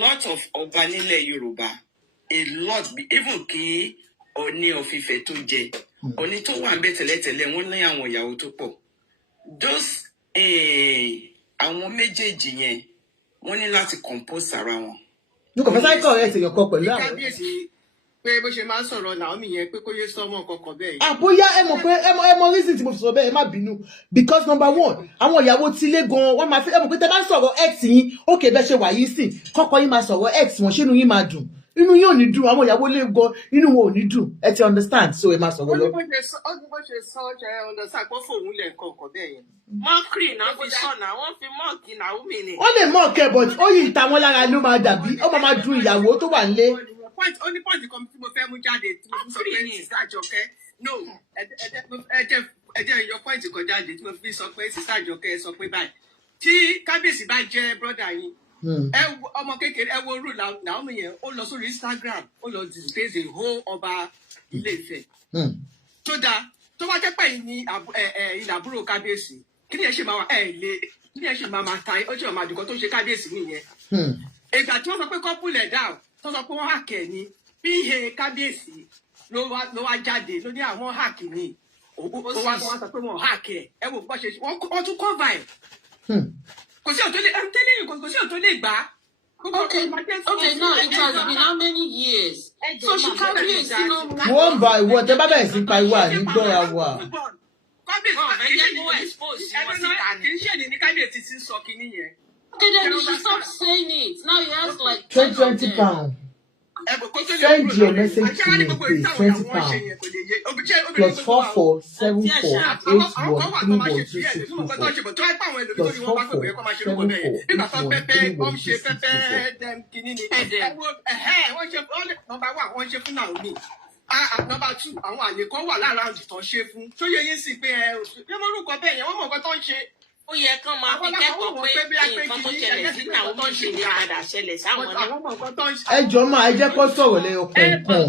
lot of Obanile Yoruba, a lot, even kí Ooni of Ife tó jẹ, Ooni tó wà ńbẹ̀ tẹ́lẹ̀tẹ́lẹ̀ wọ́n ní àwọn ìyàwó tó pọ̀. Those àwọn méjèèjì yẹn wọ́n ní láti compose ara wọn. You kò fẹ́ sáré correct èèyàn kan pẹ̀lú àwọn. Kábíyèsí pé bó ṣe máa ń sọ̀rọ̀ Naomi yẹn pé kó yé sọ́mọ́ kankan bẹ́ẹ̀. Bóyá ẹ mọ̀ pé ẹ mọ̀ reason tí mo fi sọ bẹ́ẹ̀ ẹ má bínú because number one àwọn ìyàwó tí ilé gan wọ́n máa fi ẹ mọ̀ pé tẹ́ bá ń sọ̀rọ̀ ex yín okay bẹ́ẹ̀ ṣe wà yìí sìn kọ́kọ́ yín máa sọ̀rọ̀ ex wọn ṣé inú yín máa dùn inú yín ò ní dùn àwọn ìyàwó lè gan inú wọn ò ní dùn ẹ ti understand so ẹ máa sọ̀rọ̀ lọ. Ó ní bó ṣe sọ ṣe understand pé fóun lẹ̀ kankan bẹ́ẹ̀ yẹn. Mọ́kìrì náà fi sọ̀nà wọ́n fi mọ́ọ̀kì Naomi ni. Wọ́n lè mọ̀ọ́kẹ́ but ó yìí ta wọ́n lára ló máa dàbí ó máa dùn ìyàwó tó wà nílé. Ó ní pọ́ǹtì kan tí mo fẹ́ mú jáde tí mo sọ pé sísá Àjọkẹ́ no ẹ jẹ́ yọ pọ́ǹtì kan jáde tí mo fi sọ pé sísá Àjọkẹ́ sọ pé báyìí tí kábíyèsí bá jẹ́ brọ́dà yín ọmọ kékeré ẹ wo rú Naomi yẹn ó lọ sórí Instagram ó lọ disgrace the whole ọba Ilé-Ifẹ̀ tó dáa tó bá jẹ́ pé ní ìlàbúrò kábíyèsí kí ni ẹ ṣe máa wà kí ni ẹ ṣe máa ta ó jẹ́ ọmọ àdùkọ́ tó ṣe kábíyèsí nìyẹn ìgbà tí wọ́n sọ pé couple ẹ̀ down tó sọ pé wọ́n hàkẹ́ ni bí ihe kábíyèsí ló wá jáde ló ní àwọn hàkì ni ó wá sọ pé wọ́n hàkẹ́ ẹ wò bó ṣe wọ́n tún cover ẹ̀ kò sí òtó lè kò sí òtó lè gbà. Okay, now it has been how many years? So she kábíyèsí no more. One by one tẹ́ bá bẹ̀rẹ̀ sí pariwo àní gbọ́ra wa. Kì í ṣe ní kábíyèsí ti sọ kinní yẹn. Okay, then you should stop saying it. Now you have like £20. Send your message to me, please. £20. +44 74 81 31 262 Number two, àwọn àlè kan wà lára àjùtàn ṣe fún. Tó yẹ yín sí pé yọmọ orúkọ bẹ́ẹ̀ yẹn wọ́n mọ̀ nǹkan tó ń ṣe. Ó yẹ kán máa fi kẹ́kọ̀ọ́ pé nǹkan tó ṣẹlẹ̀ sí Naomi ṣe lè padà ṣẹlẹ̀ sáwọn náà. Ẹ jọ̀ọ́ máa ẹ jẹ́ kó sọ̀rọ̀ lẹ́yọ kọ̀ọ̀kan.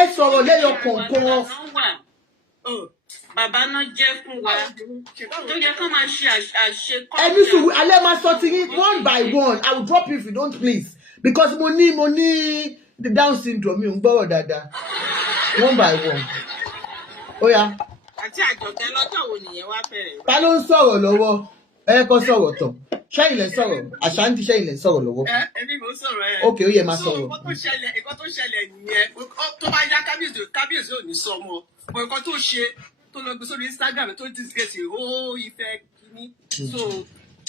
Ẹ sọ̀rọ̀ lẹ́yọ kọ̀ọ̀kan. Bàbá náà jẹ́ fún wa. Tó yẹ kán máa ṣe àṣekọ́. Ẹni sùúrù alẹ́ máa sọ ti yín one by one. I will drop you if you don't please because mo ní the Down syndrome mi ò ń gbọ́rọ̀ dáadáa. One by one. Ó yá. Àti Àjọkẹ́ lọ́jọ́ wo nìyẹn wá bẹ̀rẹ̀? Ta ló ń sọ̀rọ̀ lọ́wọ́? Ẹ kọ́ sọ̀rọ̀ tán. Ṣẹ́yìn lẹ sọ̀rọ̀. Àṣàǹtí ṣẹ́yìn lẹ sọ̀rọ̀ lọ́wọ́. Ẹbí mo sọ̀rọ̀ ẹ̀. Okay, ó yẹ máa sọ̀rọ̀. Nǹkan tó ṣẹlẹ̀ nìyẹn. Tó bá yá kábíyèsí ò ní sọ mọ́. Nǹkan tó ṣe tó lọ gbé sórí Instagram tó disgrace ó Ifẹ̀ kìíní. So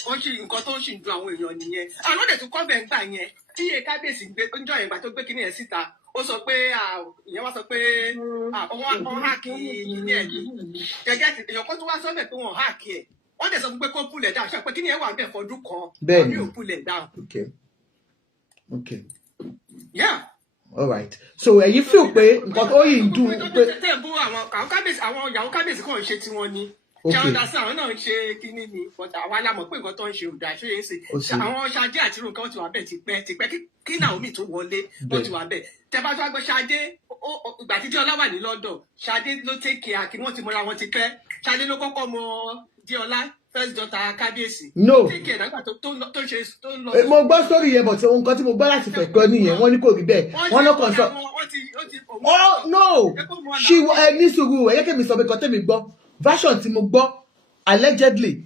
ó ṣe nǹkan tó ń ṣì ń dùn àwọn èèyàn nìyẹn. Àwọn ọ̀dẹ̀ tó kọ́ bẹ̀ ń gbà yẹn. Tí iye kábíyèsí gbé oúnjẹ yẹn gbà tó gbé kíní yẹn síta. Ó sọ pé ìyẹn wá sọ pé wọ́n háàkì ní ẹ̀yìn gẹ́gẹ́ èèyàn kan tó wá sọ́bẹ̀ pé wọ́n háàkì ẹ̀ wọ́n dẹ̀ sọ pé kó pull it down ṣe pé kí ni ẹ wà bẹ́ẹ̀ fọdún kan wọ́n ní ò pull it down. Okay. Yeah. All right. So ẹ̀yin feel pé nǹkan tó yìí ń dùn pé. tẹ́ ẹ̀ bú àwọn ìyàwó kábíyèsí kan ṣe tiwọn ni. Ṣé ọ̀dà sí àwọn náà ń ṣe kínní ni but àwa la mọ̀ pé nǹkan tó ń ṣe ò dáa ṣé yẹn ṣe àwọn Ṣadé àti Nkan ti wà bẹ́ẹ̀ tipẹ́ kí Naomi tó wọlé ó ti wà bẹ́ẹ̀ tẹ́ bá tó wá gbọ́ Ṣadé ìgbà tí Díọlá wà ní London Ṣadé ló take care kí wọ́n ti mọra wọn ti pẹ́ Ṣadé ló kọ́kọ́ mọ Díọlá first daughter kábíyèsí. No. Take care nígbà tó ń lọ. Mo gbọ́ sórí yẹn bọ̀ tí nǹkan tí mo gbọ́ láti fẹ̀ kọ́ nìyẹn wọ́n ní kò rí bẹ́ẹ̀ wọ́n náà kàn sọ. Oh no ṣì ní sùúrù ẹ̀yẹ́ kẹ́mi sọ pé kọ́ tẹ́mi gbọ́ version tí mo gbọ́ allegedly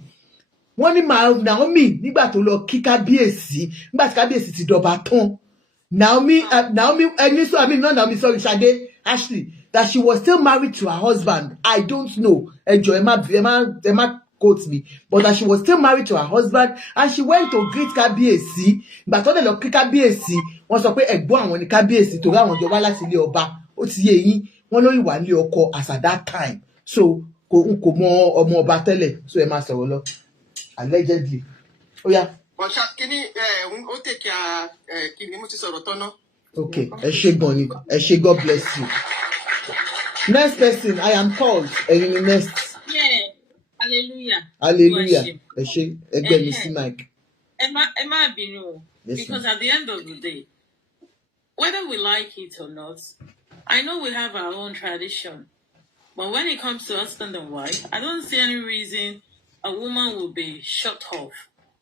wọ́n ní Naomi nígbà tó lọ kí kábíyèsí nígbà tí kábíyèsí ti dọ̀bà tán Naomi Ṣadé Ashley that she was still married to her husband I don't know ẹjọ ẹ má quote me but that she was still married to her husband and she went to greet kábíyèsí ìgbà tó dẹ̀ lọ kí kábíyèsí wọ́n sọ pé ẹ̀gbọ́n àwọn ni kábíyèsí torí àwọn jọ wá láti ilé ọba ó ti yé yín wọ́n lórí wà nílé ọkọ as at that time so kò mọ ọmọ ọba tẹ́lẹ̀ so ẹ máa sọ̀rọ̀ lọ allegedly ó yá. ọ̀ṣà kínní ó tèkì kínní mo ti sọ̀rọ̀ tọ́nà. Okay ẹ ṣé gan ni ẹ ṣé God bless you. Next person I am called ẹ̀yin ni next. Yeah. Hallelujah ẹ ṣé ẹgbẹ́ mi sí Mike. Ẹ má bínú because at the end of the day whether we like it or not I know we have our own tradition. But when it comes to husband and wife, I don't see any reason a woman will be shut off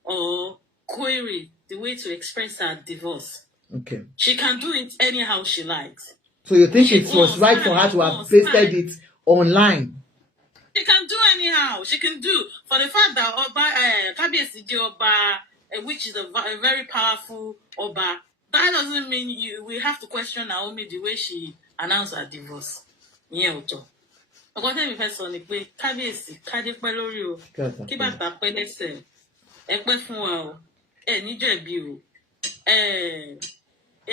or query the way to express her divorce. Okay. She can do it anyhow she likes. So you think it was right for her to have pasted it online? She can do anyhow. She can do for the fact that Oba Kabiyesi Oba, which is a very powerful Oba. That doesn't mean we have to question Naomi the way she announced her divorce. Yeah, Oto. Ọkọ tẹ́mi fẹ́ sọ ni pé Kábíyèsí kádé pẹ́ lórí o, kí bàtà pẹ́ lẹ́sẹ̀, ẹ pẹ́ fún wa o, ẹ ní jẹ̀bi o,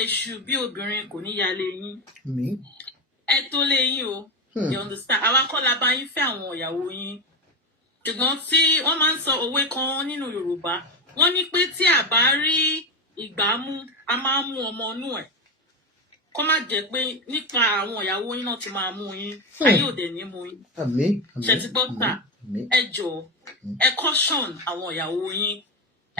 èṣù bí obìnrin kò ní yálé yín, ẹ tó lé yín o, you understand? Àwa kọ́ la bá yín fẹ́ àwọn ìyàwó yín. Ṣùgbọ́n tí wọ́n máa ń sọ òwe kan nínú Yorùbá, wọ́n ní pé tí a bá rí ìgbà mú, a máa ń mú ọmọ inú ẹ̀. Kó má jẹ́ pé nípa àwọn ìyàwó yín náà ti máa mú yín, ayé òde ní mú yín. Ṣé ti gbọ́ tà? Ẹ jọ̀ọ́, ẹ caution àwọn ìyàwó yín.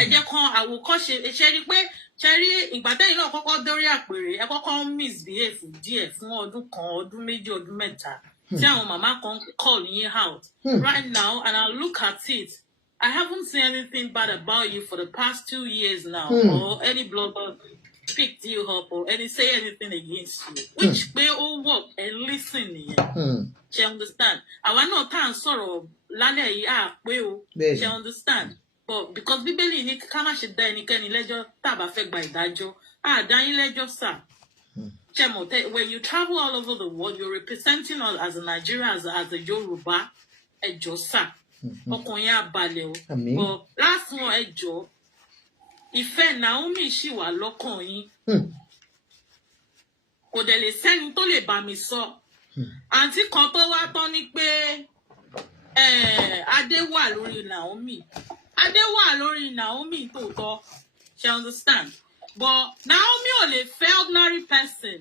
Ẹ jẹ́ kan àwòkọ́ṣe ṣe rí pé ṣe rí ìgbà tẹ́yìn náà kọ́kọ́ dórí àpèrè, ẹ kọ́kọ́ misbehave díẹ̀ fún ọdún kan, ọdún méjì, ọdún mẹ́ta. Tí àwọn màmá kan call yín out. Right now, and I look at it, I haven't seen anything bad about you for the past 2 years now, or any blogger picked you up or say anything against you, which may all work and listen here. She understand. Àwa náà tá ń sọ̀rọ̀ lálẹ́ yìí pé o. She understand. But because Bíbélì ní ká má ṣe dá ẹnikẹ́ni lẹ́jọ́ tá bá fẹ́ gba ìdájọ́, dá yín lẹ́jọ́ sà. When you travel all over the world, you're representing us as a Nigerian, as a Yoruba, ẹjọ́ sà. Ọkùnrin àbàlẹ̀ o. But last one ẹjọ́. Ìfẹ́ Naomi ṣì wà lọ́kàn yín. Kò dẹ̀ lè sẹ́ni tó lè bá mi sọ. Àǹtí kan tó wá tán ni pé Adé wà lórí Naomi. Adé wà lórí Naomi tòótọ́. She understand. But Naomi ò lè fẹ́ ordinary person.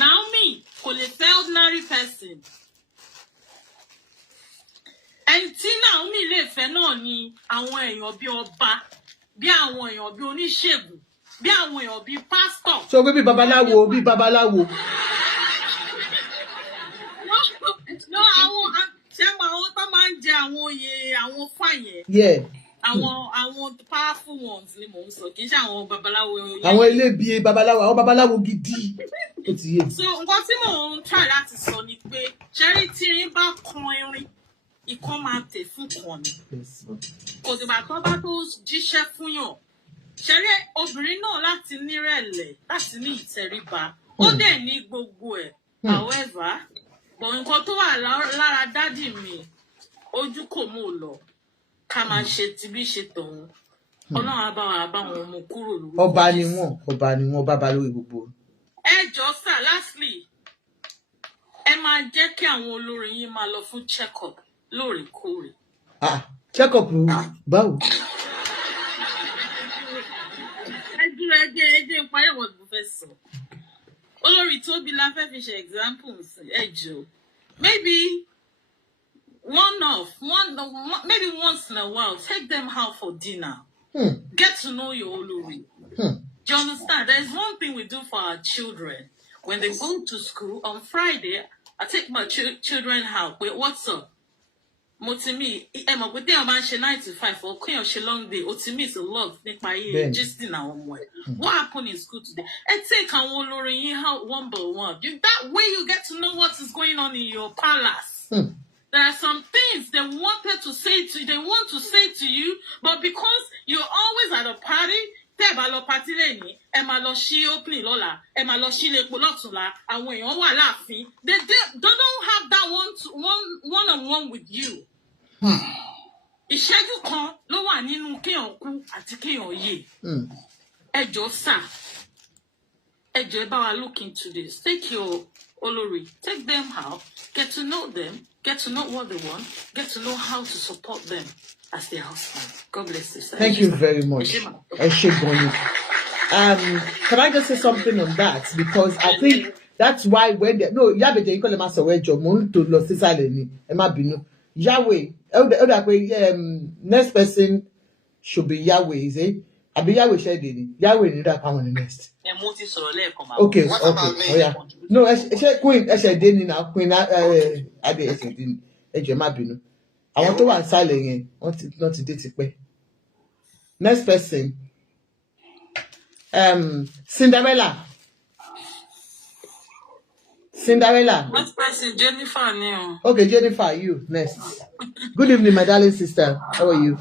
Naomi kò lè fẹ́ ordinary person. Ẹni tí Naomi lè fẹ́ náà ni àwọn èèyàn bí ọba, bí àwọn èèyàn bí oníṣègùn, bí àwọn èèyàn bí pásítọ̀. So bí babaláwo, bí babaláwo. No, àwọn tó máa ń jẹ àwọn oyè àwọn fàyẹ̀. Yeah. Àwọn powerful ones ni mò ń sọ, kì í ṣe àwọn babaláwo. Àwọn elébi babaláwo, àwọn babaláwo gidi. Ó ti yé. So nǹkan tí mò ń try láti sọ ni pé ṣẹ́rí tí irin bá kan irin, ikán máa tẹ̀ fún kan ni. Kò dìgbà tó bá tó jíṣẹ́ fún yàn. Ṣẹ́rí obìnrin náà láti nírẹ̀lẹ̀, láti ní ìtẹríba. Ó dẹ̀ ní gbogbo ẹ̀. However, but nǹkan tó wà lára dádì mi, ojú kò mú lọ. Ká máa ṣe ti bí ṣe tọ̀hún. Ọlọ́run á bá wọn mú kúrò lórí. Ọba ni wọ́n bàbá lórí gbogbo. Ẹ jọ̀ọ́ sà, lastly, ẹ máa jẹ́ kí àwọn olórin yín máa lọ fún check-up lóòrèkóòrè. Check-up báwo? Ẹ jẹ́ ìparí what mo fẹ́ sọ. Olori Tóbi la fẹ́ fi ṣe examples, ẹ jọ̀ọ́. Maybe maybe once in a while, take them out for dinner. Get to know your Olori. Do you understand? There's one thing we do for our children. When they go to school on Friday, I take my children out. Wait, what's up? Motimi, Emma, with them man she 9 to 5 or queen she long day. Otimi is a lot. Nick my just in our way. What happened in school today? And take our Olori out one by one. That way you get to know what is going on in your palace. There are some things they want to say to you, but because you're always at a party, tẹ́ẹ̀bá lọ party lẹ́ni, ẹ máa lọ sí opening lọ́la, ẹ máa lọ sí ilé-epo lọ́tùnla, àwọn èèyàn wà láàfin. They don't have that one-on-one with you. Ìṣẹ́jú kan ló wà nínú kéèyàn kú àti kéèyàn yè. Ẹ jọ̀ọ́ sà, ẹ jọ̀ọ́ ẹ bá wa look into this. Take your Olori, take them out, get to know them, get to know what they want, get to know how to support them as their husband. God bless you, sir. Thank you very much. Can I just say something on that? Because I think that's why when they Yahweh, you call them as a way job, to Los Cisaleni, Emma Binu, Yahweh, next person should be Yahweh, is it? I'll be Yahweh Shedini. Yahweh need that power on the next. Okay. Oh yeah. No, Queen Shedini now, Queen Ade Shedini, Emma Binu. I want to answer again. Want not to date it. Next person. Cinderella. What person? Jennifer Neil. Okay, Jennifer, you next. Good evening, my darling sister. How are you?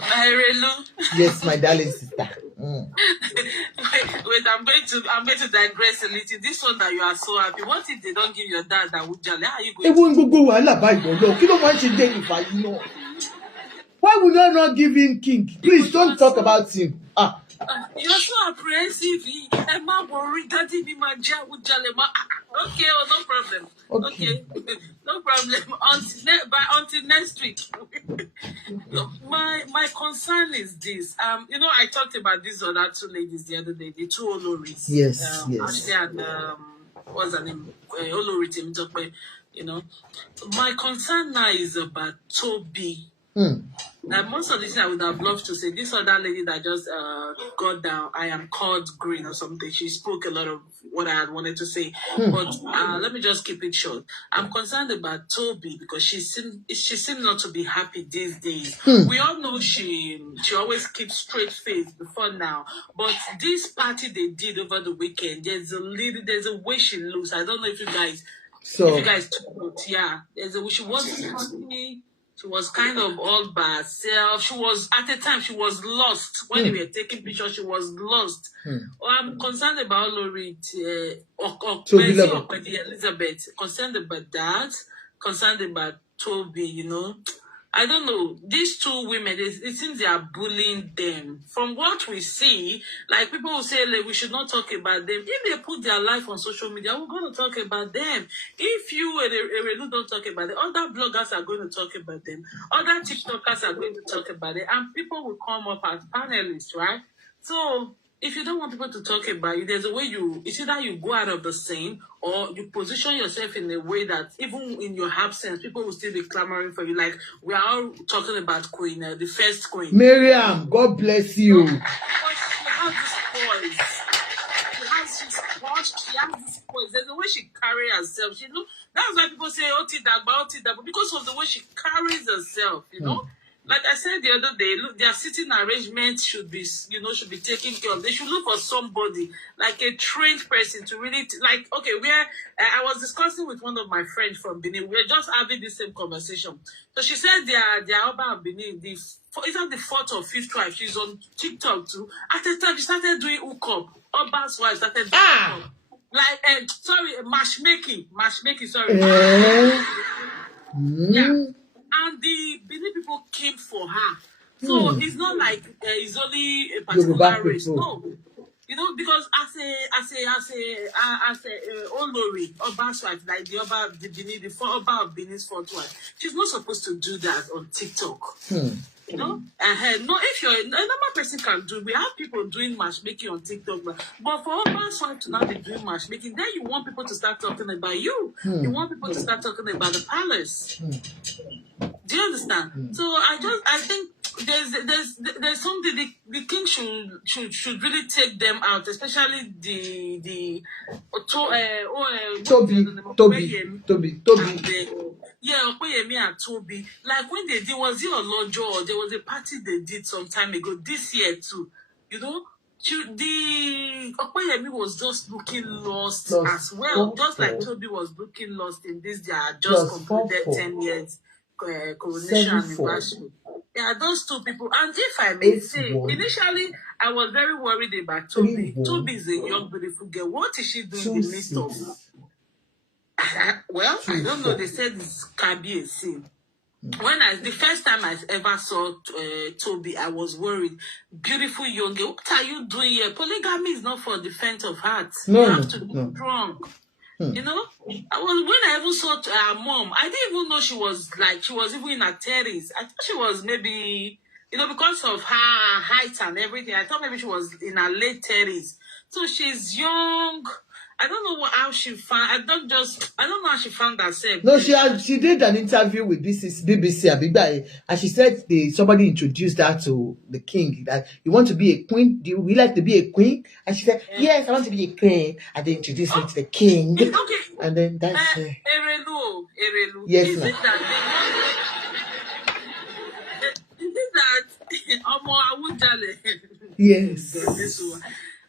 Yes, my darling sister. Wait, I'm going to digress a little. This one that you are so happy. What if they don't give your dad that Ujale? How are you going to go Jennifer, you know. Why would I not give him king? Please don't talk about him. You're so apprehensive. Emma worried daddy be my Ujale. Okay, oh, no problem. Okay. No problem. Until next week. My concern is this. You know, I talked about these other two ladies the other day, the two Oloris. Yes. Ashley and what's her name? Olori Temitope. You know, my concern now is about Toby. Now, most of the things I would have loved to say, this other lady that just got down, I am called green or something. She spoke a lot of what I had wanted to say, but let me just keep it short. I'm concerned about Toby because she seemed not to be happy these days. We all know she always keeps straight face before now, but this party they did over the weekend, there's a way she looks. I don't know if you guys took note. Yeah, she was kind of all by herself. She was, at the time, she was lost. When they were taking pictures, she was lost. I'm concerned about Olori, Elizabeth. Concerned about that. Concerned about Toby, you know. I don't know. These two women, it seems they are bullying them. From what we see, like people will say, like, we should not talk about them. If they put their life on social media, we're going to talk about them. If you and don't talk about them, other bloggers are going to talk about them. Other TikTokers are going to talk about it. And people will come up as panelists, right? So, if you don't want people to talk about you, there's a way it's either you go out of the scene or you position yourself in a way that even in your absence, people will still be clamoring for you. Like, we are all talking about Queen, the first Queen. Miriam, God bless you. She has this poise. She has this poise. There's a way she carries herself. That's why people say, Oti Dagba, because of the way she carries herself, you know? Like I said the other day, look, their sitting arrangements should be taken care of. They should look for somebody, like a trained person to really, okay, I was discussing with one of my friends from Benin. We were just having the same conversation. So she said their Oba of Benin, is that the 4th or 5th wife? She's on TikTok too. At the time, she started doing hookup. Oba's wife started doing hookup. Matchmaking, sorry. Yeah. And the Benin people came for her. So it's not like it's only a particular race. No. You know, because as a Olori, Oba's wife, like the Oba of the Benin, the Oba of Benin's 4th wife, she's not supposed to do that on TikTok. You know? No, if you're a normal person can do, we have people doing matchmaking on TikTok, but for Oba's wife to not be doing matchmaking, then you want people to start talking about you. You want people to start talking about the palace. Do you understand? So I think there's something the king should really take them out, especially the Toby. Okoyemi and Toby. Like when they did, was it Olojo or there was a party they did some time ago this year too? You know, the Okoyemi was just looking lost as well, just like Toby was looking lost in this. They are just completed 10 years. Coronation anniversary. Yeah, those two people. And if I may say, initially I was very worried about Toby. Toby is a young, beautiful girl. What is she doing in the midst of? Well, I don't know. They said this can be a sin. The first time I ever saw Toby, I was worried. Beautiful young girl. What are you doing here? Polygamy is not for defense of hearts. You have to be strong. You know, when I even saw her mom, I didn't even know she was even in her 30s. I thought she was maybe, because of her height and everything, I thought maybe she was in her late 30s. So she's young. I don't know how she found. I don't know how she found herself. No, she did an interview with BBC Abigbai, and she said somebody introduced her to the king that you want to be a queen. Do you like to be a queen? And she said, yes, I want to be a queen. And they introduced me to the king. Okay. And then that's Erelu. Yes, is it that Omo Awujale? Yes.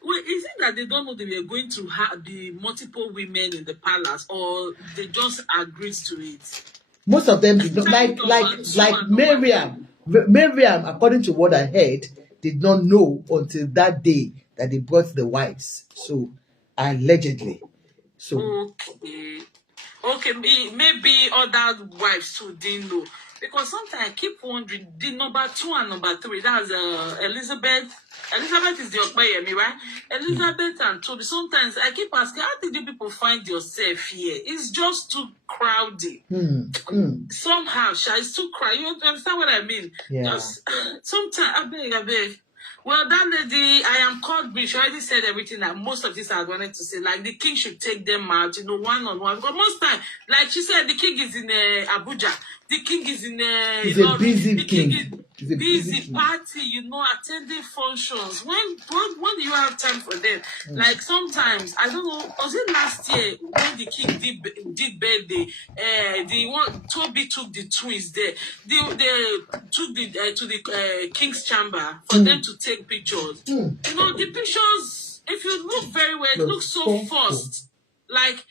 Wait, is it that they don't know they were going to have the multiple women in the palace, or they just agreed to it? Most of them did not, like Miriam. Miriam, according to what I heard, did not know until that day that they brought the wives. So allegedly. So Okay, maybe other wives too didn't know. Because sometimes I keep wondering, the number 2 and number 3, that's Elizabeth. Elizabeth is the Okpeyemi, right? Elizabeth and Toby. Sometimes I keep asking, how did you people find yourself here? It's just too crowded. Somehow, it's too crowded. You understand what I mean? Yeah. Just sometimes, I beg. Well, that lady, I am called bitch. She already said everything that most of this I wanted to say. Like, the king should take them out, one-on-one. Because most time, like she said, the king is in Abuja. The king is in He's a busy the king. Is busy party, attending functions. When do you have time for them? Like, sometimes, I don't know, was it last year when the king did birthday? Toby took the twins there. They took to the king's chamber for them to take pictures. The pictures, if you look very well, it looks so forced. Like,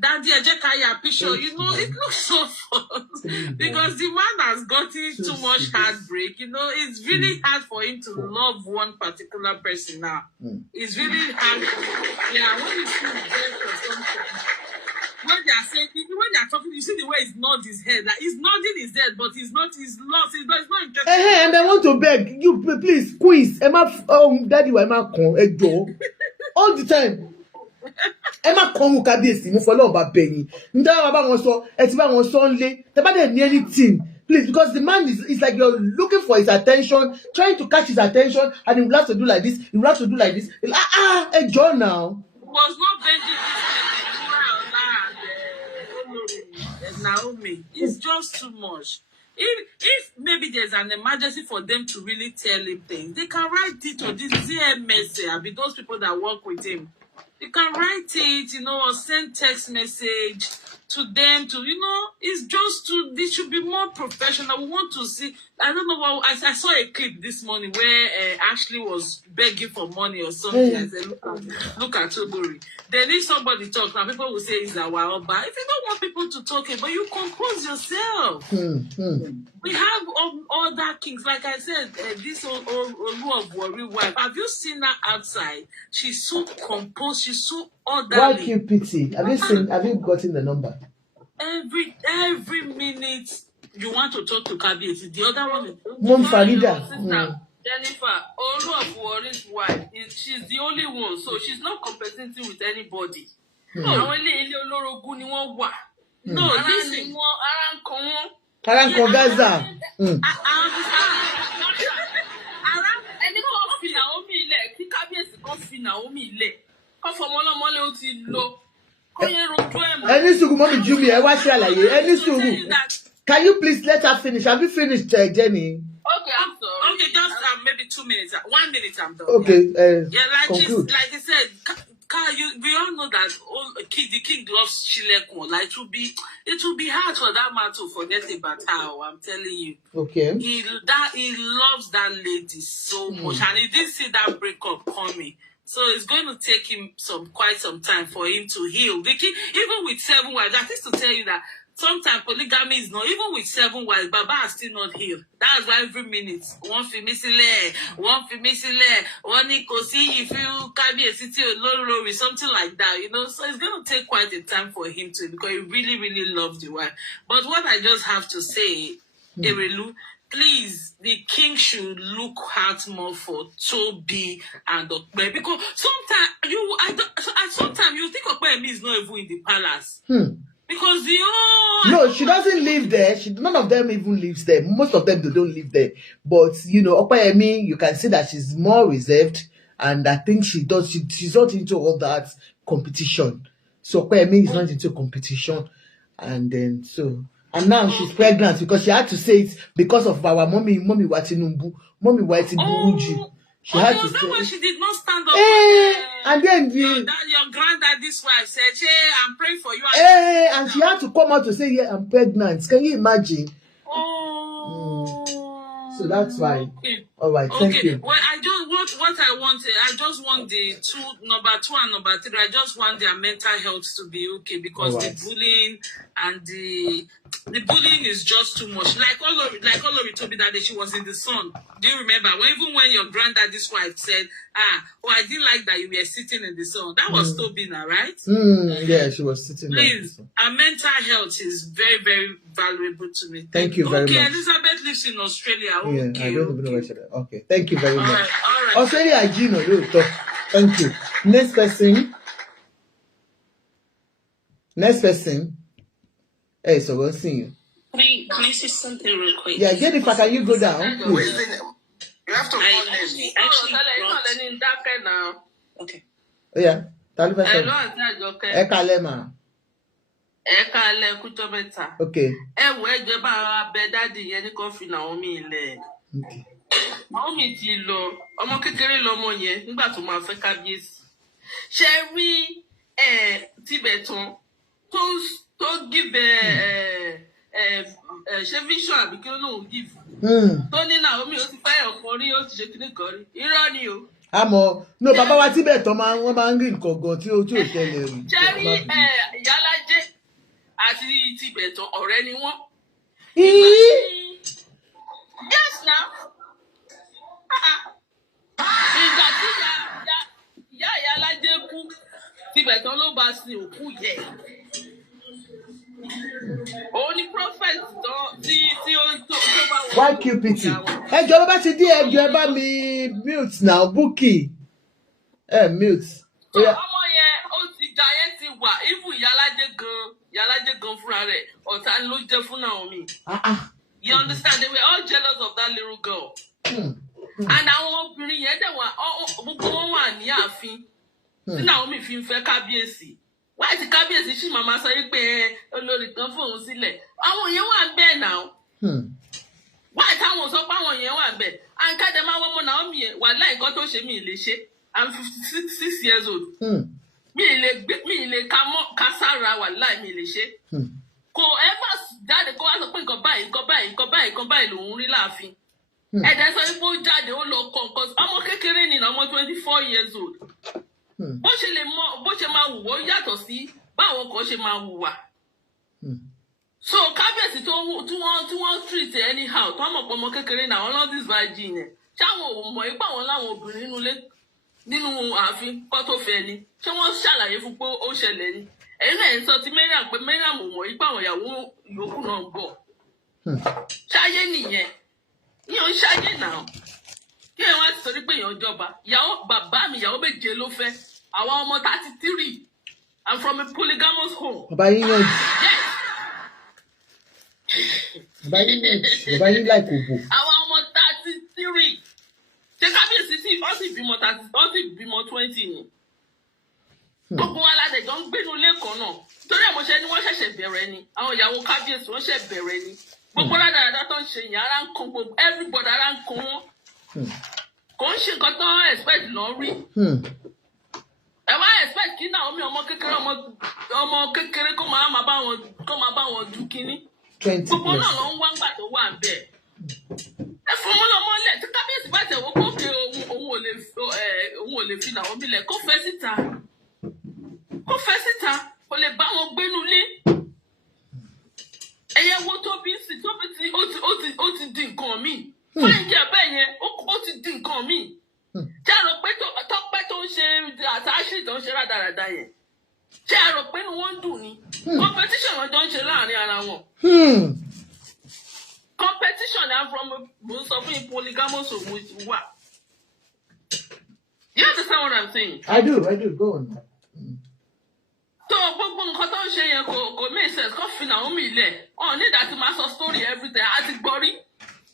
Daddy Ejekaya picture, it looks so forced. Because the man has gotten too much heartbreak. It's really hard for him to love one particular person now. It's really hard. Yeah, when you feel death or something, when they are saying, when they are talking, you see the way he's nodding his head. Like, he's nodding his head, but he's lost. He's not interested. And I want to beg you, please, quiz. Daddy, Emma, all the time. Emma kon Kábíyèsí mo fọlọ́run bá bẹ̀yìn ndá bá wọn sọ ẹ ti bá wọn sọ nle tẹ́ bá dé ní anything please, because the man is like you're looking for his attention, trying to catch his attention, and he will have to do like this, he will have to do like this. Enjoy now. Was not Lara and Naomi. It's just too much. If maybe there's an emergency for them to really tell him things, they can write it on this DMS. I mean, those people that work with him. You can write it, or send text message to them it's just they should be more professional. We want to see, I don't know what, I saw a clip this morning where Ashley was begging for money or something. I said, look at Olori. Then if somebody talks, now people will say it's our Oba. If you don't want people to talk, but you compose yourself. We have other kings. Like I said, this Olu of Warri wife, have you seen her outside? She's so composed, she's so orderly. Why keep pity? Have you gotten the number? Every minute you want to talk to Kábíyèsí, the other one is Mom Farida. Jennifer, Olu of Warri's wife, she's the only one, so she's not competing with anybody. No, this is more Aranko Gaza. Any sugu mommy Jumi, I watch her any sugu. Can you please let her finish? Have you finished, Jenny? Okay, I'm sorry. Okay, just maybe 2 minutes. 1 minute, I'm done. Okay, like I said, we all know that the king loves Chilekun. Like, it will be hard for that man to forget about her. I'm telling you. Okay. He loves that lady so much, and he didn't see that breakup coming. So it's going to take him quite some time for him to heal. The king, even with 7 wives, that is to tell you that sometimes polygamy is not, even with 7 wives, Baba is still not healed. That's why every minute, one fimisile, one ikosi, if you can be a city or Olori, something like that, So it's going to take quite a time for him to, because he really, really loves the wife. But what I just have to say, Erelu, please, the king should look out more for Toby and Okpe, because sometimes you think Okpe is not even in the palace. Because no, she doesn't live there. None of them even lives there. Most of them, they don't live there. But Okpeyemi, you can see that she's more reserved, and I think she's not into all that competition. So Okpeyemi is not into competition, and now she's pregnant because she had to say it because of our mommy Watinumbu, mommy Watinumbu. She had to say why she did not stand up. And then your granddaddy's wife said, "Hey, I'm praying for you." And she had to come out to say, "Yeah, I'm pregnant." Can you imagine? So that's why. Okay. All right, thank you. Well, I just what I wanted. I just want the number 2 and number 3. I just want their mental health to be okay because All right. the bullying and the bullying is just too much. Like Olori told me that day she was in the sun. Do you remember? Even when your granddaddy's wife said, I didn't like that you were sitting in the sun. That was Tobina, right? Yeah, she was sitting there. Please, our mental health is very, very valuable to me. Thank you very much. Okay, Elizabeth lives in Australia. Yeah, Okay, I don't even know where she is. Okay, thank you very much. All right. Australia, Gino, thank you. Next person. Hey, so we'll see you. Can I say something real quick? Yeah, Jennifer, can you go down? Please. You have to call actually now. Okay. Oh, yeah. Tell me Hello, something. Auntie Ajoke. Ekalema. Ẹ̀ka kújọ́ mẹ́ta. Okay. Ẹ wo ẹjọ́ bá ara bẹ dáàdì yẹn ní kó fi Naomi ilẹ̀. Okay. Naomi ti lọ, ọmọ kékeré lọmọ yẹn nígbà tó máa fẹ́ kábíyèsí. Ṣé rí Tibetan tó give ṣé vision àbí kí ló ń give? Tó ní Naomi ó ti fẹ́ ọkàn rí, ó ti ṣe kíní kan rí. Irọ́ ni o. Àmọ́ no bàbá wa Tibetan wọ́n máa ń rí nǹkan gan tí ó ṣẹlẹ̀ rí. Ṣé rí Ìyálájé àti Tibetan ọ̀rẹ́ ni wọ́n? Yes now. Ìgbà tí ìyá Ìyálájé kú, Tibetan ló bá sin òkú yẹ. Òun ni prophet tí ó bá wọ. Why QPT? Ẹjọ́ bá ti dé ẹjọ́ ẹ bá mi mute now, Bukky. Mute. Ọmọ yẹn ó ti jà yẹn ti wà. Even Ìyálájé gan fúnra rẹ̀ ọ̀tá ló jẹ́ fún Naomi. You understand? They were all jealous of that little girl. And àwọn obìnrin yẹn dẹ̀ wà gbogbo wọn wà ní ààfin. Tí Naomi fi ń fẹ́ kábíyèsí. Wáyé tí kábíyèsí sì máa sọ pé olórí kan fòun sílẹ̀. Àwọn yẹn wà bẹ́ẹ̀ náà. Wáyé táwọn sọ pé àwọn yẹn wà bẹ́ẹ̀. Àǹkádẹ́ máa wọ́n mọ́ Naomi yẹn wà láì nǹkan tó ṣe mí lè ṣe. I'm 56 years old. Mi lè ka sára wà láì mi lè ṣe. Kò ever jáde kó wá sọ pé nǹkan báyìí lòun rí láàfin. Ẹ̀dẹ̀ sọ pé ó jáde ó lọ kọ nǹkan ọmọ kékeré ni ọmọ 24 years old. Bó ṣe máa wùwọ́ yàtọ̀ sí báwọn kan ṣe máa wùwà. So kábíyèsí tí wọ́n treat anyhow tó mọ̀ pé ọmọ kékeré náà wọ́n lọ́dún virgin yẹn. Ṣáwọn ò mọ̀ ipá wọn láwọn obìnrin nínú ààfin kọ́ tó fẹ́ ni. Ṣé wọ́n ṣàlàyé fún pé ó ṣẹlẹ̀ ni? Ẹ̀yin náà ń sọ ti Mariam pé Mariam ò mọ̀ ipá àwọn ìyàwó yòókù náà ń bọ̀. Ṣáyé nìyẹn. Yíyan ṣáyé náà. Kí ẹ wá ti sọ pé èèyàn jọba. Bàbá mi ìyàwó méje ló fẹ́. Àwa ọmọ 33. I'm from a polygamous home. Bàbá yín yàn jù. Bàbá yín láì kò bò. Àwa ọmọ 33. Ṣé kábíyèsí tí wọ́n sì bímọ 20 ni? Gbogbo wa ládẹ̀ jọ ń gbénu lẹ́kọ̀ọ́ náà. Torí àmọ́ṣẹ́ ni wọ́n ṣẹ̀ṣẹ̀ bẹ̀rẹ̀ ni. Àwọn ìyàwó kábíyèsí wọ́n ṣẹ̀ bẹ̀rẹ̀ ni. Gbogbo ládàradà tó ń ṣe yẹn ara ń kan gbogbo everybody ara ń kan wọ́n. Kò ń ṣe nǹkan tó ń expect lọ́ rí. Ẹ wá expect kí Naomi ọmọ kékeré kó máa bá wọn du kínní. Gbogbo náà ló ń wá ńgbà tó wà bẹ́ẹ̀. Ẹ fún wọn lọ́mọ lẹ̀ tí kábíyèsí bá tẹ̀ wọ́n kó pé òun ò lè fi Naomi lẹ̀ kó fẹ́ síta. Kò lè bá wọn gbénu lé. Ẹyẹ wo Tóbi ó ti di nǹkan míì. Fáyín jẹ́ bẹ́ẹ̀ yẹn ó ti di nǹkan míì. Ṣé ẹ rò pé tọ́pẹ́ tó ń ṣe àtàṣì tó ń ṣe rádaràda yẹn? Ṣé ẹ rò pé wọ́n ń dùn ni? Competition wọn jọ ń ṣe láàrin ara wọn. Competition I'm from mo sọ fún yín polygamous wà. You understand what I'm saying? I do. Go on. So gbogbo nǹkan tó ń ṣe yẹn kò make sense kó fi Naomi ilẹ̀. Ní ìdá tí máa sọ story everything àti gbọ́rí.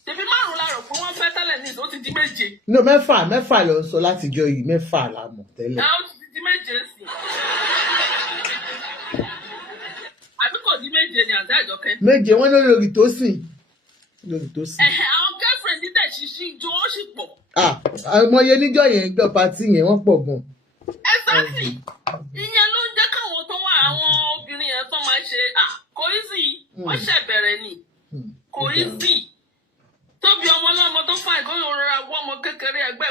Tèmi márùn-ún láàrọ̀ pé wọ́n fẹ́ tẹ́lẹ̀ ní ó ti di méje. No, mẹ́fà ló ń sọ láti jọ yìí, mẹ́fà la mọ̀ tẹ́lẹ̀. Ó ti di méje sí. Àbí kò di méje ni Àǹtí Àjọkẹ́. Méje wọ́n lórí tó sìn. Àwọn girlfriend dídẹ̀ ṣíṣí jó ó sì pọ̀. Àmọye níjọ́ yẹn gbọ́ pàtí yẹn wọ́n pọ̀ gan. Exactly. Ìyẹn ló ń jẹ́ káwọn tó wà àwọn obìnrin yẹn tó máa ṣe kò easy. Wọ́n ṣẹ̀ bẹ̀rẹ̀ ni. Kò easy. tó bí ọmọ ọlọ́mọ tó fà ìkọ́ yóò rọra wọ́ ọmọ kékeré ẹgbẹ́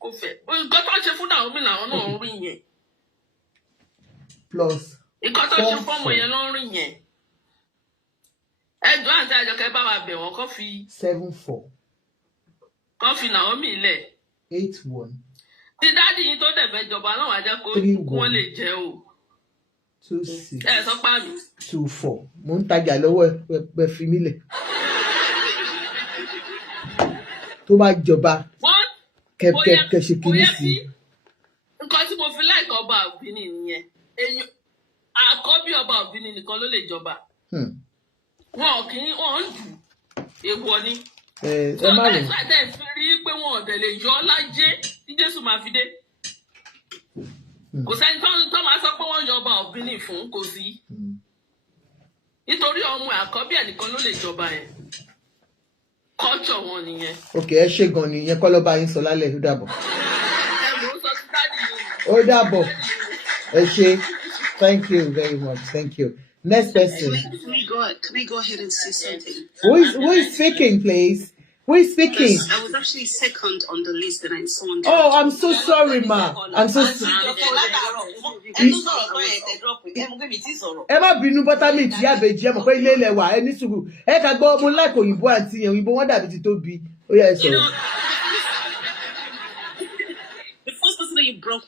kò fẹ́. Nǹkan tó ṣe fún Naomi làwọn náà ń rí yẹn. Plus. Nǹkan tó ṣe fún ọmọ yẹn ló ń rí yẹn. Ẹjọ́ àti Àjọkẹ́ bá wa bẹ̀ wọ́n kó fi 7-4. Kó fi Naomi lẹ̀. 8-1. Ti dáàdì yín tó dẹ̀ fẹ́ jọba náà wá jẹ́ kó wọ́n lè jẹ́ o. 2-6. Ẹ sọ pa mi. 2-4. Mo ń tajà lọ́wọ́ ẹ fi mí lẹ̀. Tó bá jọba kẹ̀kẹ́ ṣe kìíní sí. Nǹkan tí mo fi láìka ọba Òbíní nìyẹn. Àkọ́bí ọba Òbíní nìkan ló lè jọba. Wọn kì í wọ́n ń dù èèwọ̀ ni. Ẹ má rìn. Sọ́dẹ̀ fi rí pé wọn ò dẹ̀ lè yọ ọ́ lájẹ́ tí Jésù máa fi dé. Kò sẹ́ni tó máa sọ pé wọ́n yọ ọba Òbíní fún kò sí. Nítorí ọmọ àkọ́bí ẹnìkan ló lè jọba yẹn. Culture wọn nìyẹn. Ok, ẹ ṣe gan nìyẹn kọ́ ló bá yín sọ lálẹ́ ó dàbọ̀. Ẹ mò ń sọ sí dáàdì yìí. Ó dàbọ̀. Ẹ ṣe. Thank you very much. Thank you. Next person. Can we go ahead and say something? Who is speaking, please? Who is speaking? I was actually second on the list and I saw on Oh, I'm so sorry, ma. I'm so sorry. Ẹ má bínú buttermilk ìyá àbèjì ẹ mọ̀ pé ilé ilẹ̀ wà ẹ ní sùúrù. Ẹ ká gbọ́ mo like òyìnbó àti yẹn òyìnbó wọn dàbí ti tóbi. Ó yá ẹ sọ̀rọ̀. The first person that you brought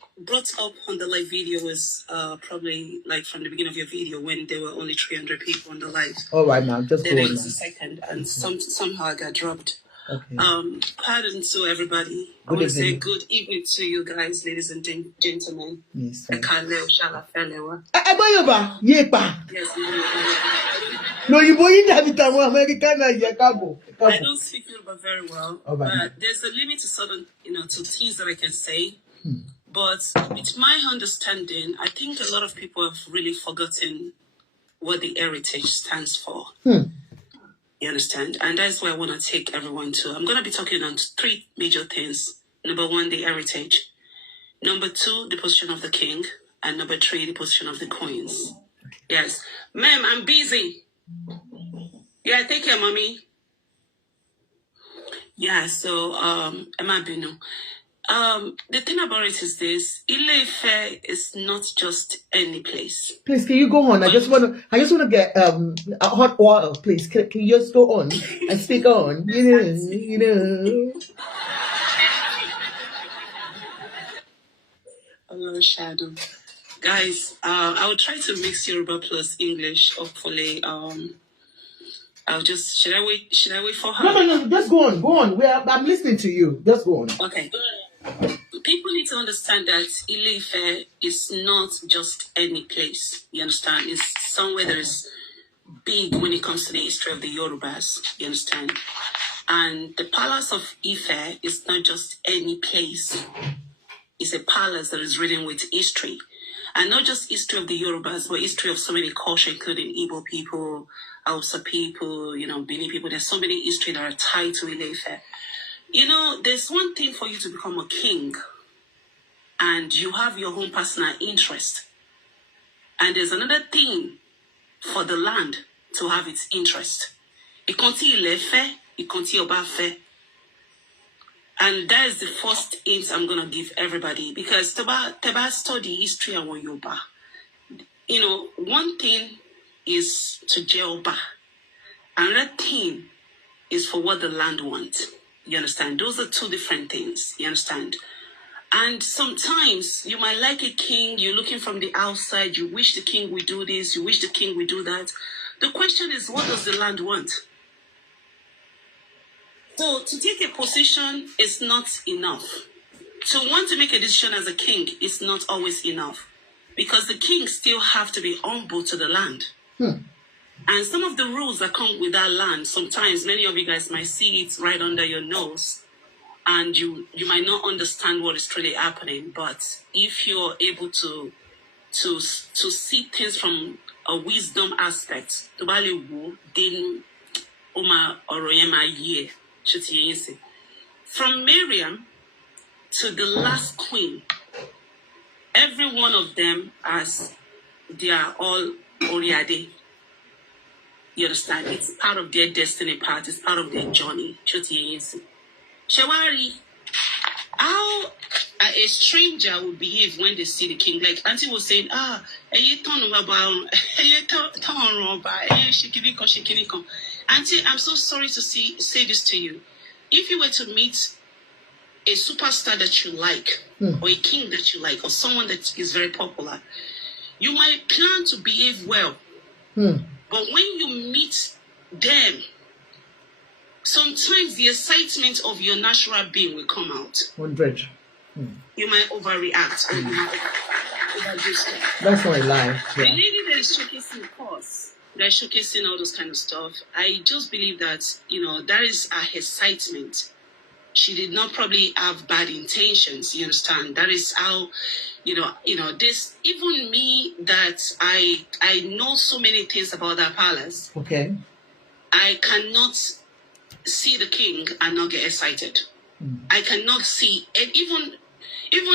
up on the live video was probably like from the beginning of your video when there were only 300 people on the live. All right, ma'am. Just go Then I on. was the second and somehow I got dropped. Okay. Pardon to everybody. I Good want to say evening. good evening to you guys, ladies and gentlemen. Yes. I can't let Shala Felewa. Ẹ gbọ́ Yorùbá yé pa. Yes, Lòyìnbó yín dàbí tàwọn Amẹ́ríkà náà yẹ káàbọ̀. I don't speak Yoruba very well, Oh, but there's a limit to certain, to things that I can say. But with my understanding, I think a lot of people have really forgotten what the heritage stands for. You understand? And that's why I want to take everyone to. I'm going to be talking on 3 major things. Number 1, the heritage. Number 2, the position of the king. And number 3, the position of the queens. Yes. Ma'am, I'm busy. Yeah, take care, mommy. Yeah, so, Emma Bino. The thing about it is this: Ile-Ife is not just any place. Please, can you go on? I just want to get a hot water. Please, can you just go on and speak on? You know. Hello, Shadow. Guys, I will try to mix Yoruba plus English. Hopefully, should I wait for her? No, just go on. I'm listening to you. Just go on. Okay. People need to understand that Ile-Ife is not just any place. You understand? It's somewhere that is big when it comes to the history of the Yorubas. You understand? And the palace of Ife is not just any place. It's a palace that is ridden with history. And not just history of the Yorubas, but history of so many cultures, including Igbo people, Hausa people, Bini people. There's so many history that are tied to Ile-Ife. There's one thing for you to become a king, and you have your own personal interest. And there's another thing for the land to have its interest. Ikonti Ile-Ife, Ikonti Oba-Ife. And that is the first hint I'm going to give everybody. Because Teba study history and Yoruba. One thing is to Jeoba. Another thing is for what the land wants. You understand? Those are 2 different things. You understand? And sometimes you might like a king, you're looking from the outside, you wish the king would do this, you wish the king would do that. The question is, what does the land want? So to take a position is not enough. To want to make a decision as a king is not always enough. Because the king still have to be humble to the land. And some of the rules that come with that land, sometimes many of you guys might see it right under your nose. And you might not understand what is truly happening. But if you're able to see things from a wisdom aspect, from Miriam to the last queen, every one of them they are all Oriade. You understand? It's part of their destiny path. It's part of their journey. Shawari, how a stranger will behave when they see the king. Like Auntie was saying, Auntie, I'm so sorry to say this to you. If you were to meet a superstar that you like, or a king that you like, or someone that is very popular, you might plan to behave well. But when you meet them, sometimes the excitement of your natural being will come out. 100. You might overreact and overdo stuff. That's not a lie. Yeah. The lady that is showcasing course, they're showcasing all those kind of stuff. I just believe that, that is her excitement. She did not probably have bad intentions. You understand? That is how, this, even me, that I know so many things about that palace. Okay. I cannot see the king and not get excited. I cannot see, and even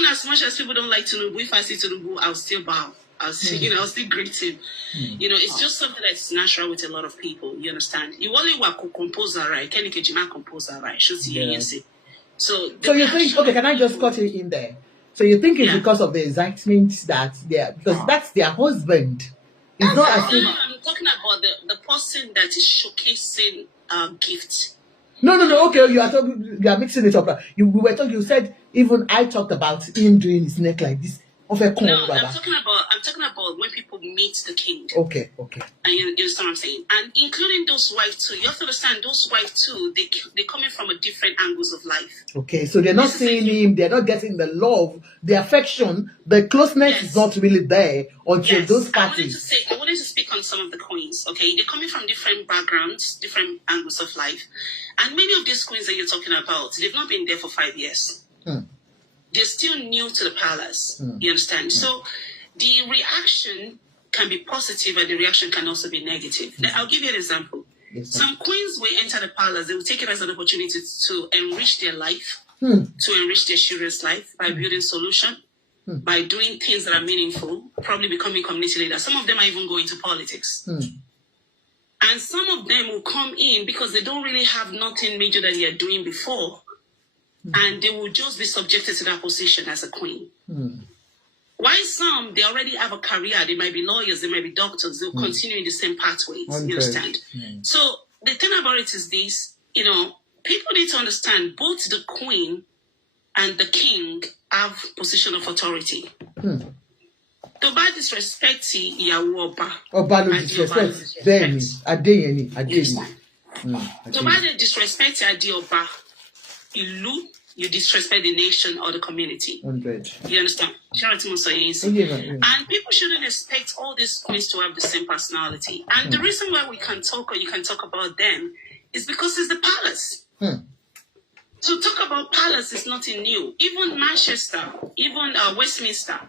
as much as people don't like Tinubu, if I see Tinubu, I'll still bow. I'll still, I'll still greet him. It's just something that's natural with a lot of people. You understand? You only want to compose right. Can you compose right? So you think? Okay? Can I just cut it in there? So you think it's because of the excitement that because that's their husband. It's not as if I'm talking about the person that is showcasing gifts. No. Okay, you are mixing it up. You said even I talked about him doing his neck like this. No, I'm talking about when people meet the king. Okay. And you understand what I'm saying? And including those wives too. You have to understand those wives too, they're coming from a different angles of life. Okay, so they're not seeing him, they're not getting the love, the affection, the closeness is not really there until those parties. I wanted to speak on some of the queens, okay? They're coming from different backgrounds, different angles of life. And many of these queens that you're talking about, they've not been there for 5 years. They're still new to the palace. You understand? So the reaction can be positive and the reaction can also be negative. Now, I'll give you an example. Some queens will enter the palace, they will take it as an opportunity to enrich their life, to enrich their children's life by building solution, by doing things that are meaningful, probably becoming community leaders. Some of them are even going to politics. And some of them will come in because they don't really have nothing major that they are doing before. And they will just be subjected to that position as a queen. While some, they already have a career. They might be lawyers, they might be doctors. They'll continue in the same pathways. You understand? So the thing about it is this, people need to understand both the queen and the king have position of authority. To buy disrespect, Oba no disrespect. Then, Adeyemi. To buy the disrespect, Oba. You disrespect the nation or the community. 100. You understand? And people shouldn't expect all these queens to have the same personality. And the reason why we can talk or you can talk about them is because it's the palace. To talk about palace is nothing new. Even Manchester, even Westminster.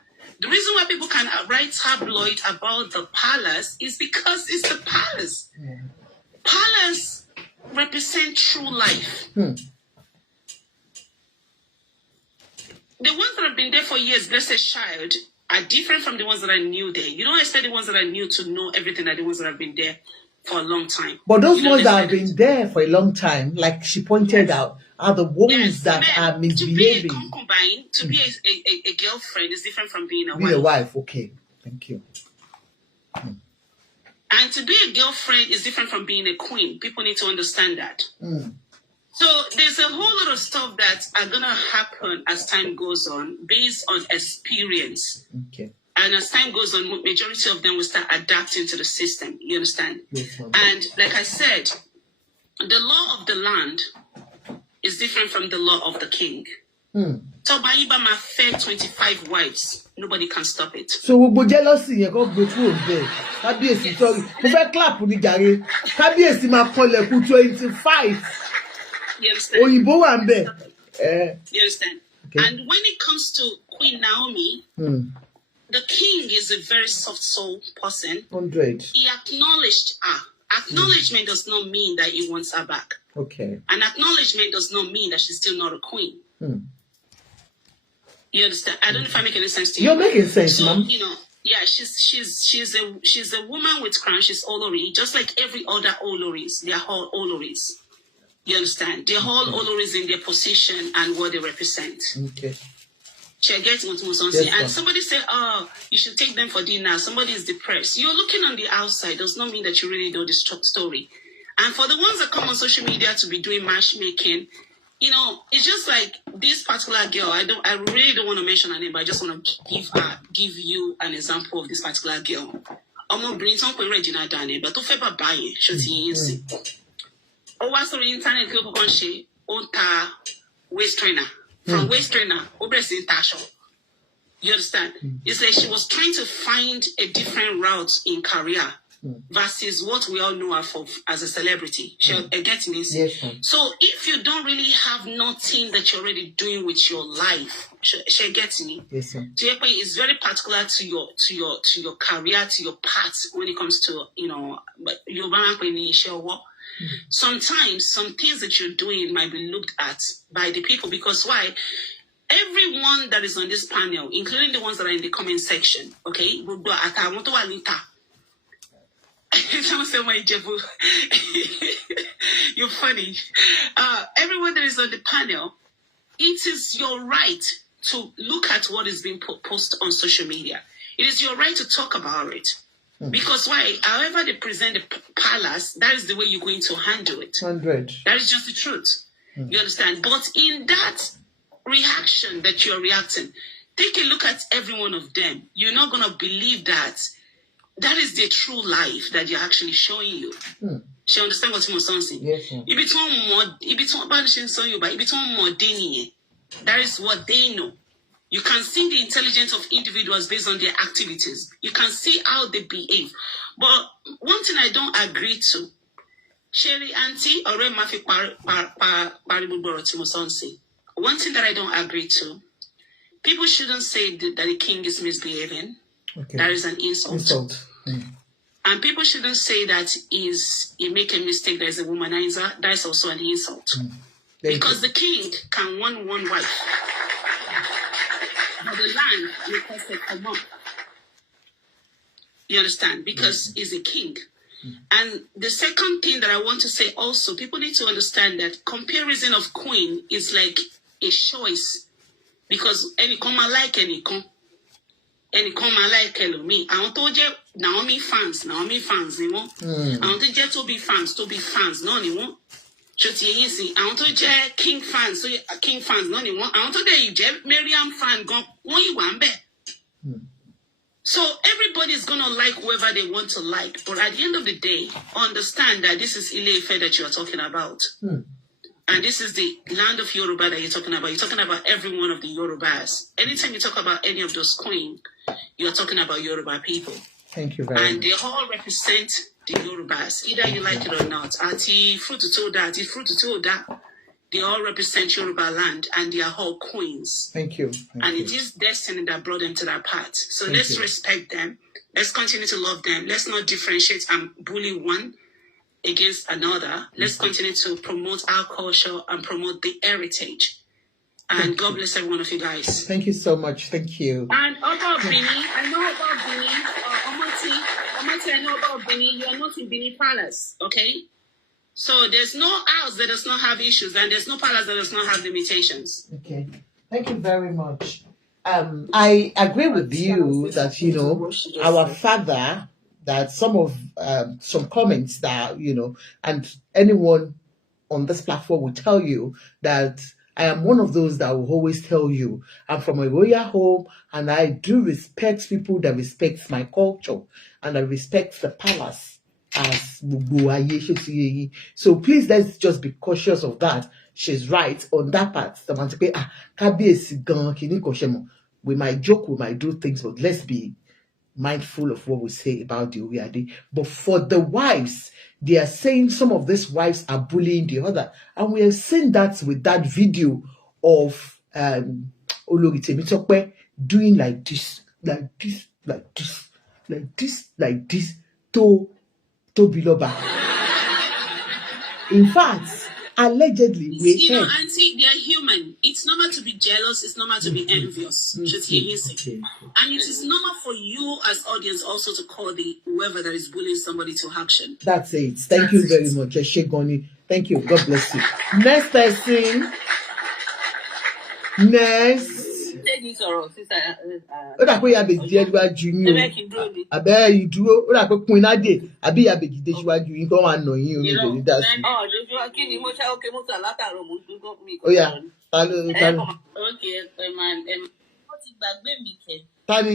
The reason why people can write tabloid about the palace is because it's the palace. Palace represent true life. The ones that have been there for years, blessed child, are different from the ones that are new there. You don't expect the ones that are new to know everything that the ones that have been there for a long time. But those ones that have been there for a long time, like she pointed out, are the ones that are misbehaving. To be a concubine, to be a girlfriend is different from being a wife. Be a wife, okay. Thank you. And to be a girlfriend is different from being a queen. People need to understand that. So there's a whole lot of stuff that are going to happen as time goes on based on experience. Okay. And as time goes on, majority of them will start adapting to the system. You understand? Yes, and like I said, the law of the land is different from the law of the king. So Baiba ma fair 25 wives. Nobody can stop it. So we go jealousy, you go go through there. Kabiyesi, sorry. We fit clap with the jare. Kabiyesi ma kole ku 25. You understand? Oyinbo wa nbe. You understand? Okay. And when it comes to Queen Naomi, the king is a very soft soul person. 100. He acknowledged her. Acknowledgement does not mean that he wants her back. Okay. And acknowledgement does not mean that she's still not a queen. You understand? I don't know if I make any sense to you. You're making sense, so, ma'am. Yeah, she's a woman with crown. She's Olori, just like every other Oloris. They're all Oloris. You understand? They're all Oloris in their position and what they represent. Okay. She gets what was Yes, and somebody said, "Oh, you should take them for dinner." Somebody is depressed. You're looking on the outside does not mean that you really know the story. And for the ones that come on social media to be doing matchmaking, you know, it's just like this particular girl. I really don't want to mention her name, but I just want to give you an example of this particular girl. I'm gonna bring something Regina Dane, but to favor buying, should he see? Oh, what's the internet? On waist trainer. From waist trainer, you understand? It's like she was trying to find a different route in career versus what we all know her for as a celebrity. Getting this. Yes, so if you don't really have nothing that you're already doing with your life, she gets me. Yes, sir. It's very particular to your career, to your path when it comes to your work. Sometimes some things that you're doing might be looked at by the people because why? Everyone that is on this panel, including the ones that are in the comment section, okay? You're funny. Everyone that is on the panel, it is your right to look at what is being posted on social media. It is your right to talk about it. Because why? However they present the palace, that is the way you're going to handle it. 100. That is just the truth. You understand? But in that reaction that you're reacting, take a look at every one of them. You're not going to believe that is the true life that you're actually showing you. She understand what I'm saying? Yes, that is what they know. You can see the intelligence of individuals based on their activities. You can see how they behave. But one thing I don't agree to, Sherry Auntie or Mafi one thing that I don't agree to, people shouldn't say that the king is misbehaving. Okay. That is an insult. And people shouldn't say that he make a mistake, there's a womanizer. That is also an insult. Because the king can want one wife. But the land requested a month. You understand? Because he's a king. And the second thing that I want to say also, people need to understand that comparison of queen is like a choice. Because any come like any come like me. I want to get Naomi fans, you know. I want to get to be fans, no, you know. I want to get king fans, no, you know. I want to get Miriam fan, go, what you want, be. So everybody's gonna like whoever they want to like, but at the end of the day, understand that this is Ile-Ife that you are talking about. And this is the land of Yoruba that you're talking about. You're talking about every one of the Yorubas. Anytime you talk about any of those queens, you're talking about Yoruba people. Thank you very much. And they all represent the Yorubas, either you like it or not. They all represent Yoruba land, and they are all queens. Thank you. Thank you. It is destiny that brought them to that part. So let's respect them. Let's continue to love them. Let's not differentiate and bully one against another. Let's continue to promote our culture and promote the heritage. And God bless every one of you guys. Thank you so much. Thank you. And about Bini, I know about Bini. Omase, I know about Bini. You are not in Bini Palace, okay? So there's no house that does not have issues, and there's no palace that does not have limitations. Okay. Thank you very much. I agree with you that, you know, our father, that some comments that, you know, and anyone on this platform will tell you that I am one of those that will always tell you I'm from a royal home, and I do respect people that respect my culture, and I respect the palace as so please, let's just be cautious of that. She's right on that part. We might joke, we might do things, but let's be mindful of what we say about the Oyade. But for the wives, they are saying some of these wives are bullying the other. And we have seen that with that video of Olori Temitope doing like this to Biloba. In fact, Allegedly, You know, Auntie, they're human. It's normal to be jealous. It's normal to be envious. Okay. And it is normal for you as audience also to call the whoever that is bullying somebody to action. That's it. Thank you very much. Eshegoni. Thank you. God bless you. Next person. Next. Ó dà pé ìyàbèjì dé síwájú yín o. Àbẹ́ ìdúró. Ó dà pé Queen Adé àbí ìyàbèjì dé síwájú yín kó wà nà yín omi ìdèrí dá sí. Ó yá, ta ló. Ta ni?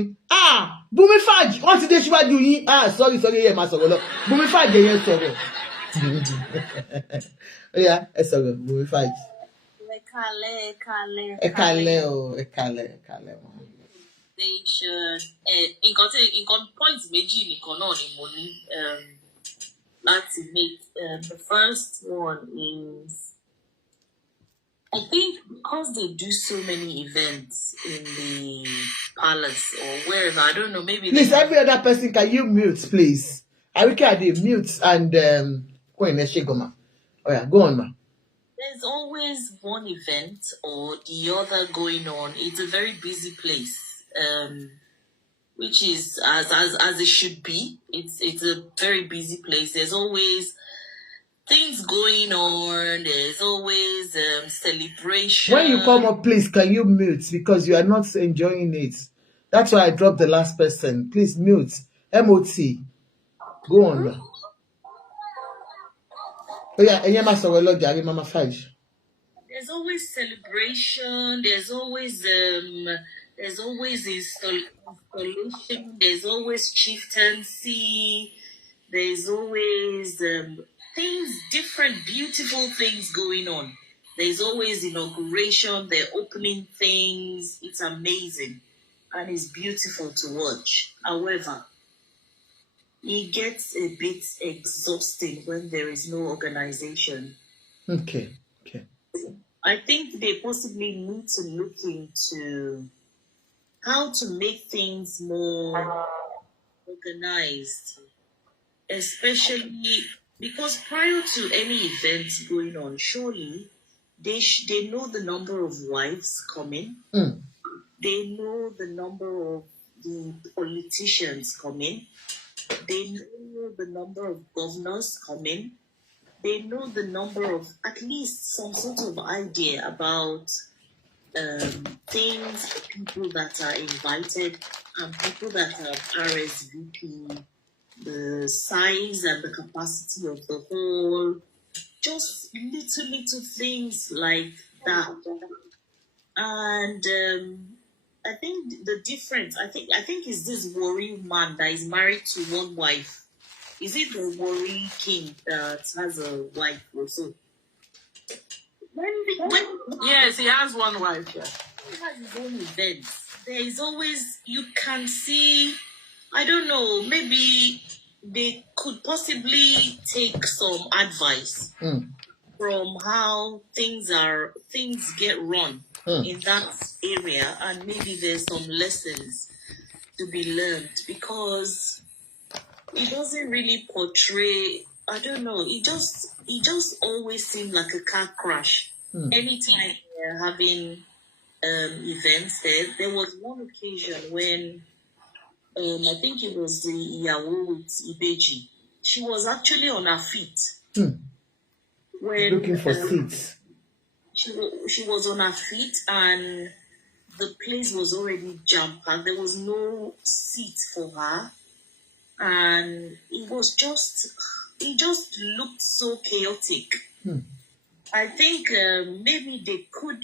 Bùnmi Fàjì, wọ́n ti dé síwájú yín. Sorry, ẹ máa sọ̀rọ̀ lọ. Bùnmi Fàjì yẹn sọ̀rọ̀. Ó yá, ẹ sọ̀rọ̀ Bùnmi Fàjì. Ẹ kálẹ́ o. Nǹkan point méjì nìkan náà ni mo ní láti make. The first one is, I think because they do so many events in the palace or wherever, I don't know, maybe. Please, every other person, can you mute, please? Arike Ade, mute, and Queen Eshegoma. Oh yeah, go on, ma. There's always one event or the other going on. It's a very busy place, which is as it should be. It's a very busy place. There's always things going on. There's always celebration. When you come up, please, can you mute? Because you are not enjoying it. That's why I dropped the last person. Please mute. MOT. Go on, ma. Oh yeah, Mama Faj. There's always celebration. There's always installation. There's always chieftaincy. There's always things, different, beautiful things going on. There's always inauguration. They're opening things. It's amazing, and it's beautiful to watch. However, it gets a bit exhausting when there is no organization. Okay. I think they possibly need to look into how to make things more organized, especially because prior to any event going on, surely they know the number of wives coming. They know the number of the politicians coming. They know the number of governors coming. They know the number of, at least some sort of idea about things, people that are invited and people that are RSVP, the size and the capacity of the hall, just little things like that. And I think the difference, I think is this warrior man that is married to one wife. Is it the warrior king that has a wife also? Yes, he has one wife. Yeah. He has his own events. There is always, you can see, I don't know, maybe they could possibly take some advice from how things get run in that area, and maybe there's some lessons to be learned, because it doesn't really portray, I don't know, it just always seemed like a car crash. Anytime they're having events there was one occasion when I think it was the Iyawo with Ibeji. She was actually on her feet. When looking for seats. She was on her feet and the place was already jam-packed. There was no seat for her. And it just looked so chaotic. I think maybe they could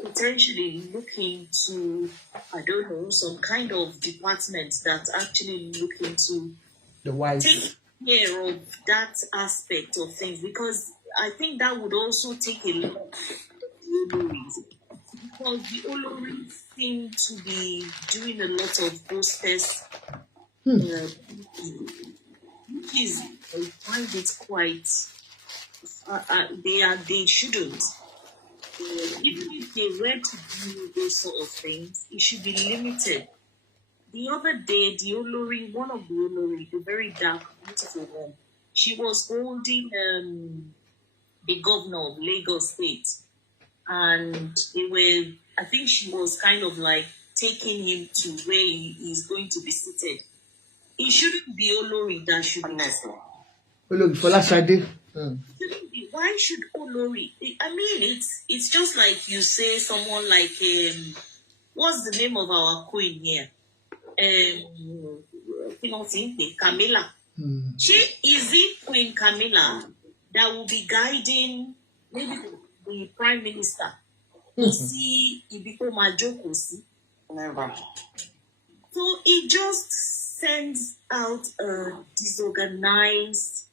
potentially look into, I don't know, some kind of department that actually look into the wife. Take care of that aspect of things, because I think that would also take a lot of the Oloris, because the Oloris seem to be doing a lot of hostess, which is, I find it quite, they shouldn't. Even if they were to do those sort of things, it should be limited. The other day, the Olori, one of the Olori, the very dark, beautiful one, she was holding the governor of Lagos State. And I think she was kind of like taking him to where he is going to be seated. It shouldn't be Olori that should be. Olori Folashade. Why should Olori? I mean, it's just like you say someone like what's the name of our queen here? Camilla. Is it Queen Camilla that will be guiding maybe the Prime Minister to see Ibiko Majokosi? Never. So it just sends out a disorganized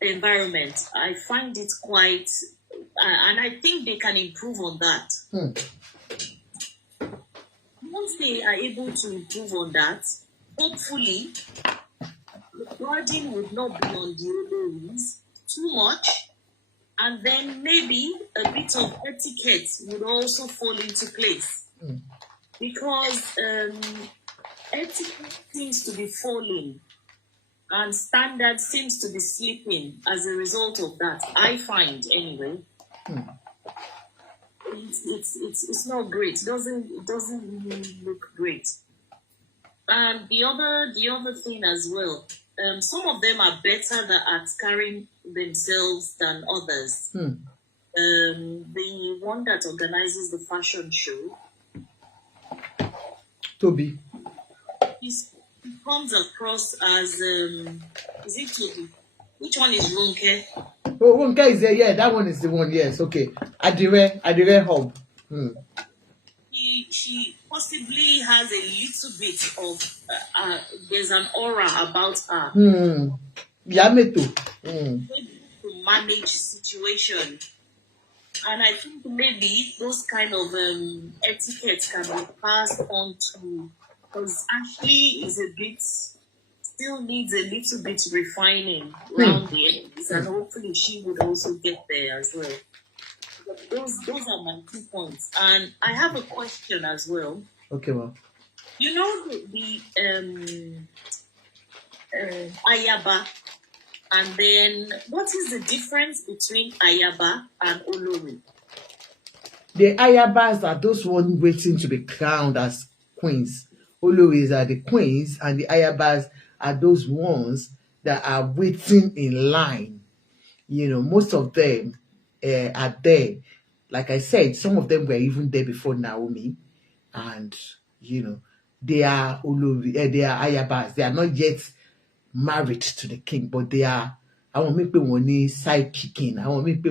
environment. I find it quite, and I think they can improve on that. Once they are able to improve on that, hopefully, the burden would not be on the Oloris too much, and then maybe a bit of etiquette would also fall into place. Because etiquette seems to be falling, and standard seems to be slipping as a result of that. I find, anyway. It's not great. It doesn't really look great. And the other thing as well, some of them are better at carrying themselves than others. The one that organizes the fashion show, Toby. He comes across as is it Toby? Which one is Ronke? Oh, Ronke is there. Yeah, that one is the one. Yes, okay. Adire Hub. She possibly has a little bit of there's an aura about her. Yameto. To manage situation, and I think maybe those kind of etiquette can be passed on to, because Ashley is still needs a little bit refining around the edges, and hopefully she would also get there as well. But those are my 2 points, and I have a question as well. Okay, well. You know the Ayaba, and then what is the difference between Ayaba and Olori? The Ayabas are those ones waiting to be crowned as queens. Oloris are the queens, and the Ayabas are those ones that are waiting in line. You know, most of them are there. Like I said, some of them were even there before Naomi, and you know, they are Olori, they are Ayabas. They are not yet married to the king, but they are. I want me to be side kicking. I want me to be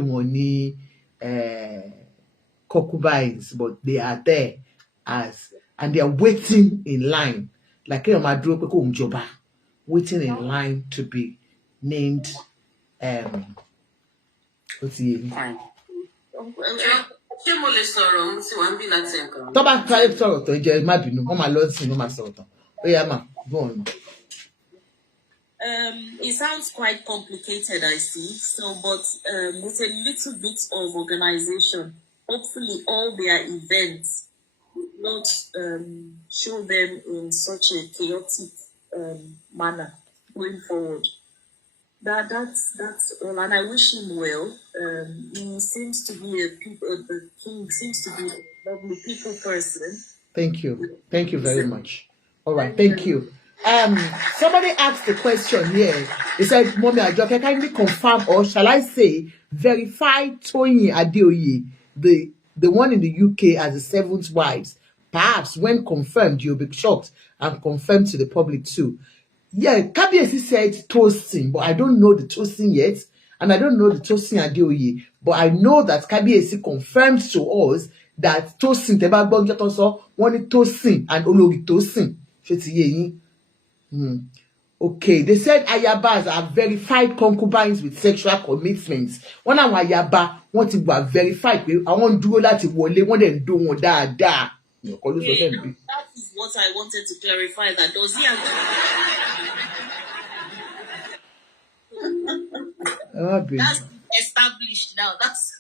concubines, but they are there and they are waiting in line. Like waiting in line to be named what's the name? Toba tribe sọ̀rọ̀ tó jẹ́ má bínú wọ́n máa lọ sí wọ́n máa sọ̀rọ̀ tán. Ó yá mà go on. It sounds quite complicated, I see. So, but with a little bit of organization, hopefully all their events will not show them in such a chaotic manner going forward. That's all, and I wish him well. He seems to be the king seems to be a lovely people person. Thank you very much. All right, thank you. Somebody asked the question here. He said, Mommy Ajoke, kindly confirm, or shall I say, verify Toyin Adeoye, the one in the UK, as the 7th wives. Perhaps when confirmed, you'll be shocked and confirmed to the public too. Yeah, Kabiyesi said toasting, but I don't know the toasting yet, and I don't know the toasting Adeoye. But I know that Kabiyesi confirmed to us that toasting teba gbọ́njọ́ tó sọ wọ́n ní toasting and Olori toasting. Ṣé ti yé yín? Okay, they said Ayabas are verified concubines with sexual commitments. Wọ́n àwọn Ayaba wọ́n ti wà verified pé àwọn ń dúró láti wọlé wọ́n dẹ̀ ń dó wọn dáadáa. Okay, that is what I wanted to clarify. That does he that's established now. That's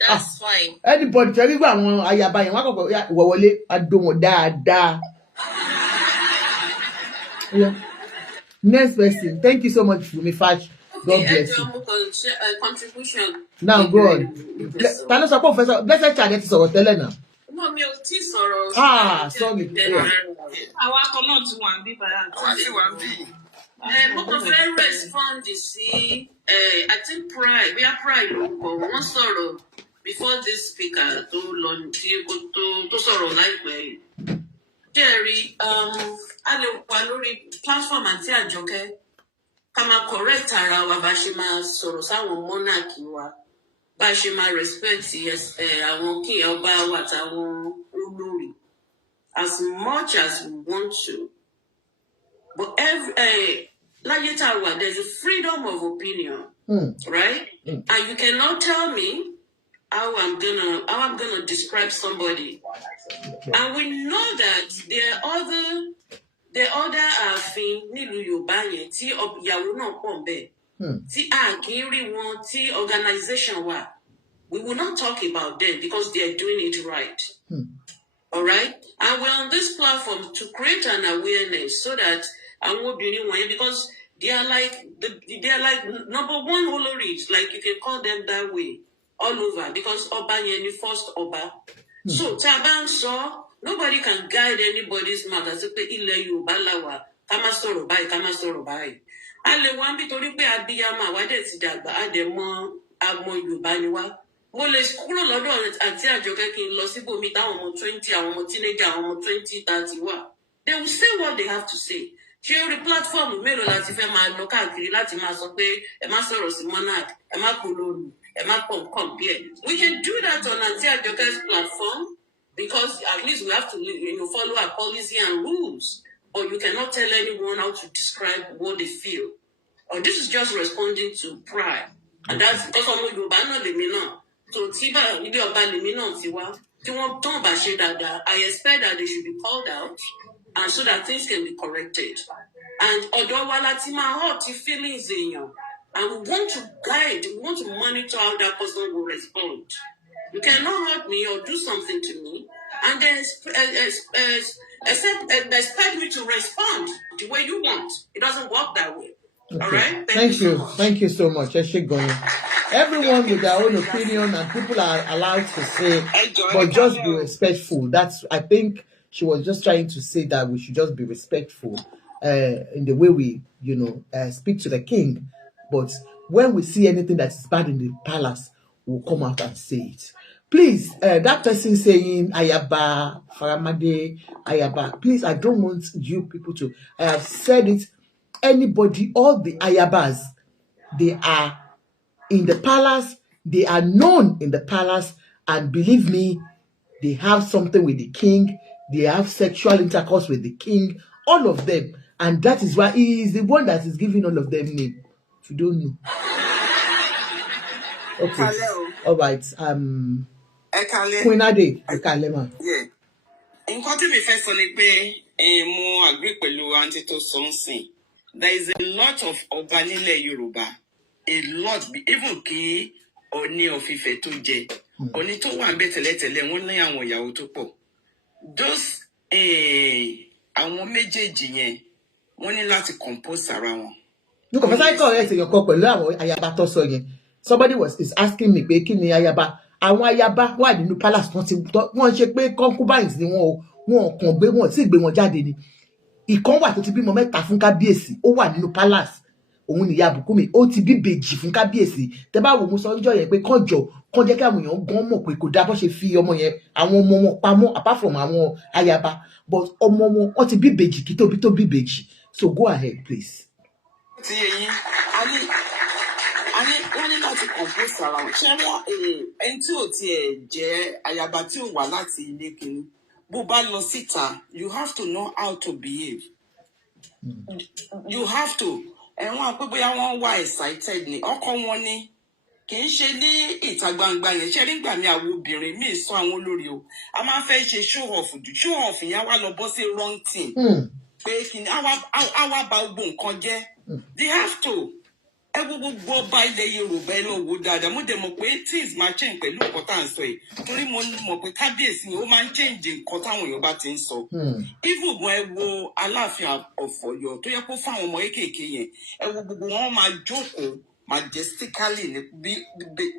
that's fine. Anybody tell you àwọn Ayaba yẹn wọ́n kọ́kọ́ wọlé adó wọn dáadáa. Yeah. Next person. Thank you so much, Fumi Fash. God bless you. Contribution. Now go on. Tano sọ pé Professor blessed child ti sọ̀rọ̀ tẹ́lẹ̀ náà. No, mi ò tí sọ̀rọ̀. Sorry. Àwa kan náà ti wà ń bí bàrà. Àwa sì wà ń bí. Mo kàn fẹ́ respond sí I think Pride, we are Pride ló kọ̀ wọ́n sọ̀rọ̀ before this speaker tó lọ tí tó sọ̀rọ̀ láìpẹ́ yìí. Jerry, a lè wà lórí platform àti Àjọkẹ́ ká máa correct ara wa bá ṣe máa sọ̀rọ̀ sáwọn monarch wa bá ṣe máa respect àwọn kí ọba wa àtàwọn olórí as much as we want to. But láyé tá a wà, there's a freedom of opinion, right? And you cannot tell me how I'm gonna describe somebody. And we know that there are other ààfin nílùú Yorùbá yẹn tí ìyàwó náà pọ̀ ńbẹ̀ tí a kì í rí wọn tí organization wà. We will not talk about them because they are doing it right. All right? And we're on this platform to create an awareness so that àwọn obìnrin wọ̀nyẹn, because they are like number one Oloris, like you can call them that way all over, because Ọba yẹn ni first Ọba. So tá a bá ń sọ, nobody can guide anybody's mouth àti pé ilẹ̀ Yorùbá la wà ká má sọ̀rọ̀ báyìí. A lè wá bí torí pé abiyamọ àwádẹ́ ti dàgbà á dẹ̀ mọ àmọ́ Yorùbá ni wá. Mo lè kúrò lọ́dọ̀ àti Àjọkẹ́ kí n lọ síbòmí táwọn ọmọ 20, àwọn ọmọ teenager, àwọn ọmọ 20, 30 wà. They will say what they have to say. Ṣé orí platform mélòó láti fẹ́ máa lọ káàkiri láti máa sọ pé ẹ má sọ̀rọ̀ sí monarch, ẹ má polówó, ẹ má compare. We can do that on Aunty Ajoke's platform because at least we have to follow our policy and rules. But you cannot tell anyone how to describe what they feel. Or this is just responding to pride. And that's because ọmọ Yorùbá náà lèmi náà. So tí bá ilé ọba lèmi náà ti wá, tí wọ́n tán bá ṣe dáadáa, I expect that they should be called out and so that things can be corrected. And ọ̀dọ̀ wa láti máa hurt the feelings èèyàn. And we want to guide, we want to monitor how that person will respond. You cannot hurt me or do something to me and then expect me to respond the way you want. It doesn't work that way. Okay. All right? Thank you. Thank you so much. Everyone with their own opinion and people are allowed to say, but just be respectful. I think she was just trying to say that we should just be respectful in the way we, speak to the king. But when we see anything that is bad in the palace, we'll come out and say it. Please, that person saying Ayaba, Faramade, Ayaba, please, I don't want you people to. I have said it. Anybody, all the Ayabas, they are in the palace, they are known in the palace, and believe me, they have something with the king, they have sexual intercourse with the king, all of them. And that is why he is the one that is giving all of them name. If you don't know. Okay. All right. Queen Ade, Ekalema. Yeah. Nǹkan tí mi fẹ́ sọ ni pé mo agree pẹ̀lú aunty tó sọ ń sìn. There is a lot of ọba nílẹ̀ Yorùbá. A lot, even kí Ooni of Ife tó jẹ. Ooni tó wà ńbẹ̀ tẹ́lẹ̀tẹ́lẹ̀ wọ́n ní àwọn ìyàwó tó pọ̀. Those àwọn méjèèjì yẹn wọ́n ní láti compose ara wọn. Look, if I correct your call pẹ̀lú àwọn ayaba tó sọ yẹn. Somebody is asking me pé kí ni ayaba. Àwọn ayaba wà nínú palace wọ́n ṣe pé concubines ni wọ́n kàn gbé wọn tí gbé wọn jáde ni. Ìkan wà tó ti bímọ 3 fún kábíyèsí, ó wà nínú palace. Òun ni ìyá Bùkúnmi, ó ti bí bèjì fún kábíyèsí. Tẹ́ bá wò mo sọ níjọ́ yẹn pé kàn jẹ́ kí àwọn èèyàn gan mọ̀ pé kò dá bó ṣe fi ọmọ yẹn àwọn ọmọ wọn pamọ́ apart from àwọn ayaba, but ọmọ wọn ó ti bí bèjì kí tó bí bèjì. So go ahead, please. Ti ẹ̀yin wọ́n ní láti compose ara wọn. Ṣé ẹni tí ò tiẹ̀ jẹ́ ayaba tí ò wá láti ilé kìíní, bó bá lọ síta, you have to know how to behave. You have to. Ẹ̀wọ̀n pé bóyá wọ́n wá excited ni, ọkọ wọn ni kì í ṣe ní ìta gbangba yẹn. Ṣé nígbà mi àwọn obìnrin mi sọ àwọn olórí o, a máa fẹ́ ṣe show off yẹn wá lọ bọ́ sí wrong thing. Pé kí ni àwa bà gbogbo nǹkan jẹ́. They have to. Ẹ gbogbo ọba ilẹ̀ Yorùbá ẹ lọ wò dáadáa. Mo dẹ̀ mọ̀ pé things máa change pẹ̀lú nǹkan tá à ń sọ yìí. Torí mo mọ̀ pé kábíyèsí ni ó máa ń change nǹkan táwọn èèyàn bá ti ń sọ. Even gan ẹ wo Aláàfin of Ọ̀yọ́ tó yẹ kó fáwọn ọmọ kéékèèké yẹn. Ẹ wo gbogbo wọn máa jókòó, majestically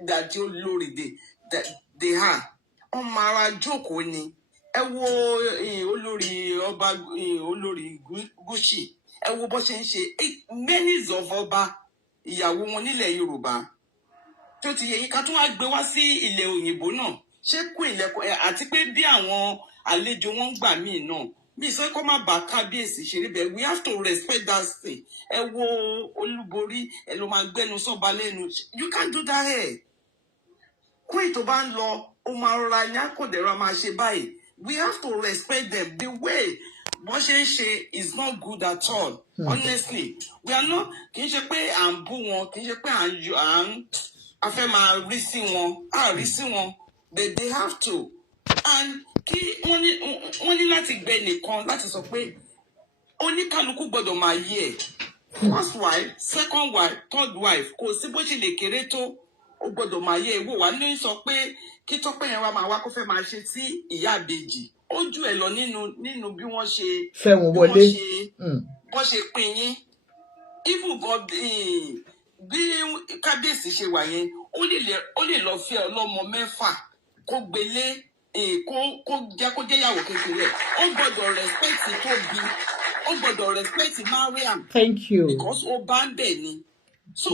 that Olori they are. Mara jókòó ni. Ẹ wo Olori ọba Olori Gushi. Ẹ wo bó ṣe ń ṣe many of ọba ìyàwó wọn nílẹ̀ Yorùbá. Tó ti yẹ yín ká tún wá gbé wá sí ilẹ̀ òyìnbó náà. Ṣé kú ilẹ̀kùn àti pé bí àwọn àlejò wọn gbà míì náà. Mi sọ kó má bàa kábíyèsí ṣeré bẹ́ẹ̀. We have to respect that state. Ẹ wo Olúborí ẹ ló máa gbẹnu sọ́ba lẹ́nu. You can't do that here. Queen tó bá ń lọ, ó máa rọra ní àkọ́dẹ̀rọ̀ máa ṣe báyìí. We have to respect them. The way bó ṣe ń ṣe is not good at all. Honestly, we are not. Kì í ṣe pé à ń bú wọn, kì í ṣe pé à ń afẹ́ máa rí sí wọn, rí sí wọn. But they have to. And kí wọ́n ní láti gbé nìkan láti sọ pé oníkálukú gbọ́dọ̀ máa yẹ. First wife, second wife, third wife, kò sí bó ṣe lè kéré tó. Ó gbọ́dọ̀ máa yẹ ìwọ wá ní sọ pé kí Tọ́pẹ́ yẹn wá máa wá kó fẹ́ máa ṣe sí ìyá àbèjì. Ó jù ẹ lọ nínú bí wọ́n ṣe fẹ́ wọn wọlé. Wọ́n ṣe pín yín. Even God bí kábíyèsí ṣe wà yẹn, ó lè lọ fẹ́ ọlọ́mọ mẹ́fà kó gbélé kó jẹ́ ìyàwó kékeré. Ó gbọ́dọ̀ respect Tóbi. Ó gbọ́dọ̀ respect Mariam. Thank you. Because ó bá ń bẹ̀ ni. So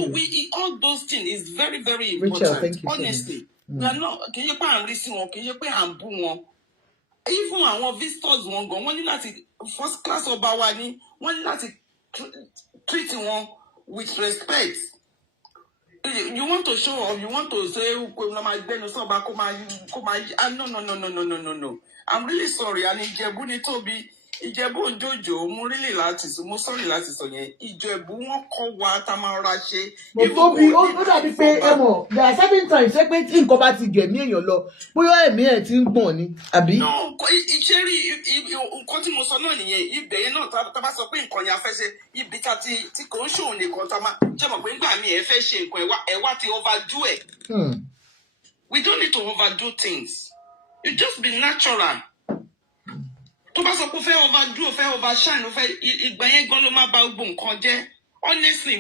all those things is very, very important. Rachel, honestly, we are not. Kì í ṣe pé à ń rí sí wọn, kì í ṣe pé à ń bú wọn. Even àwọn visitors wọn gan, wọ́n ní láti first class ọba wa ni, wọ́n ní láti treat wọn with respect. You want to show off, you want to say, no. I'm really sorry. And Ìjẹ̀bú ni Tóbi. Ìjẹ̀bú Òjòjò, mo sorry láti sọ yẹn. Ìjẹ̀bú wọn kọ́ wa tá máa ra ṣe. Mo Tóbi ó dàbí pé ẹ mọ̀, there are certain times ṣé pé tí nǹkan bá ti jù ẹ̀mí èèyàn lọ, bóyá ẹ̀mí ẹ̀ ti ń gbọ̀n ni, àbí? No, ìṣeré nǹkan tí mo sọ náà nìyẹn. Ibẹ̀ yẹn náà tá bá sọ pé nǹkan yẹn a fẹ́ ṣe ibi tí kò ń ṣòun nìkan tá máa ṣe mọ̀ pé nígbà míì ẹ fẹ́ ṣe nǹkan ẹ wá ti overdo ẹ̀. We don't need to overdo things. You just be natural. Tó bá sọ pé fẹ́ overdo, fẹ́ overshine, fẹ́ ìgbà yẹn gan ló máa bà gbogbo nǹkan jẹ́. Honestly,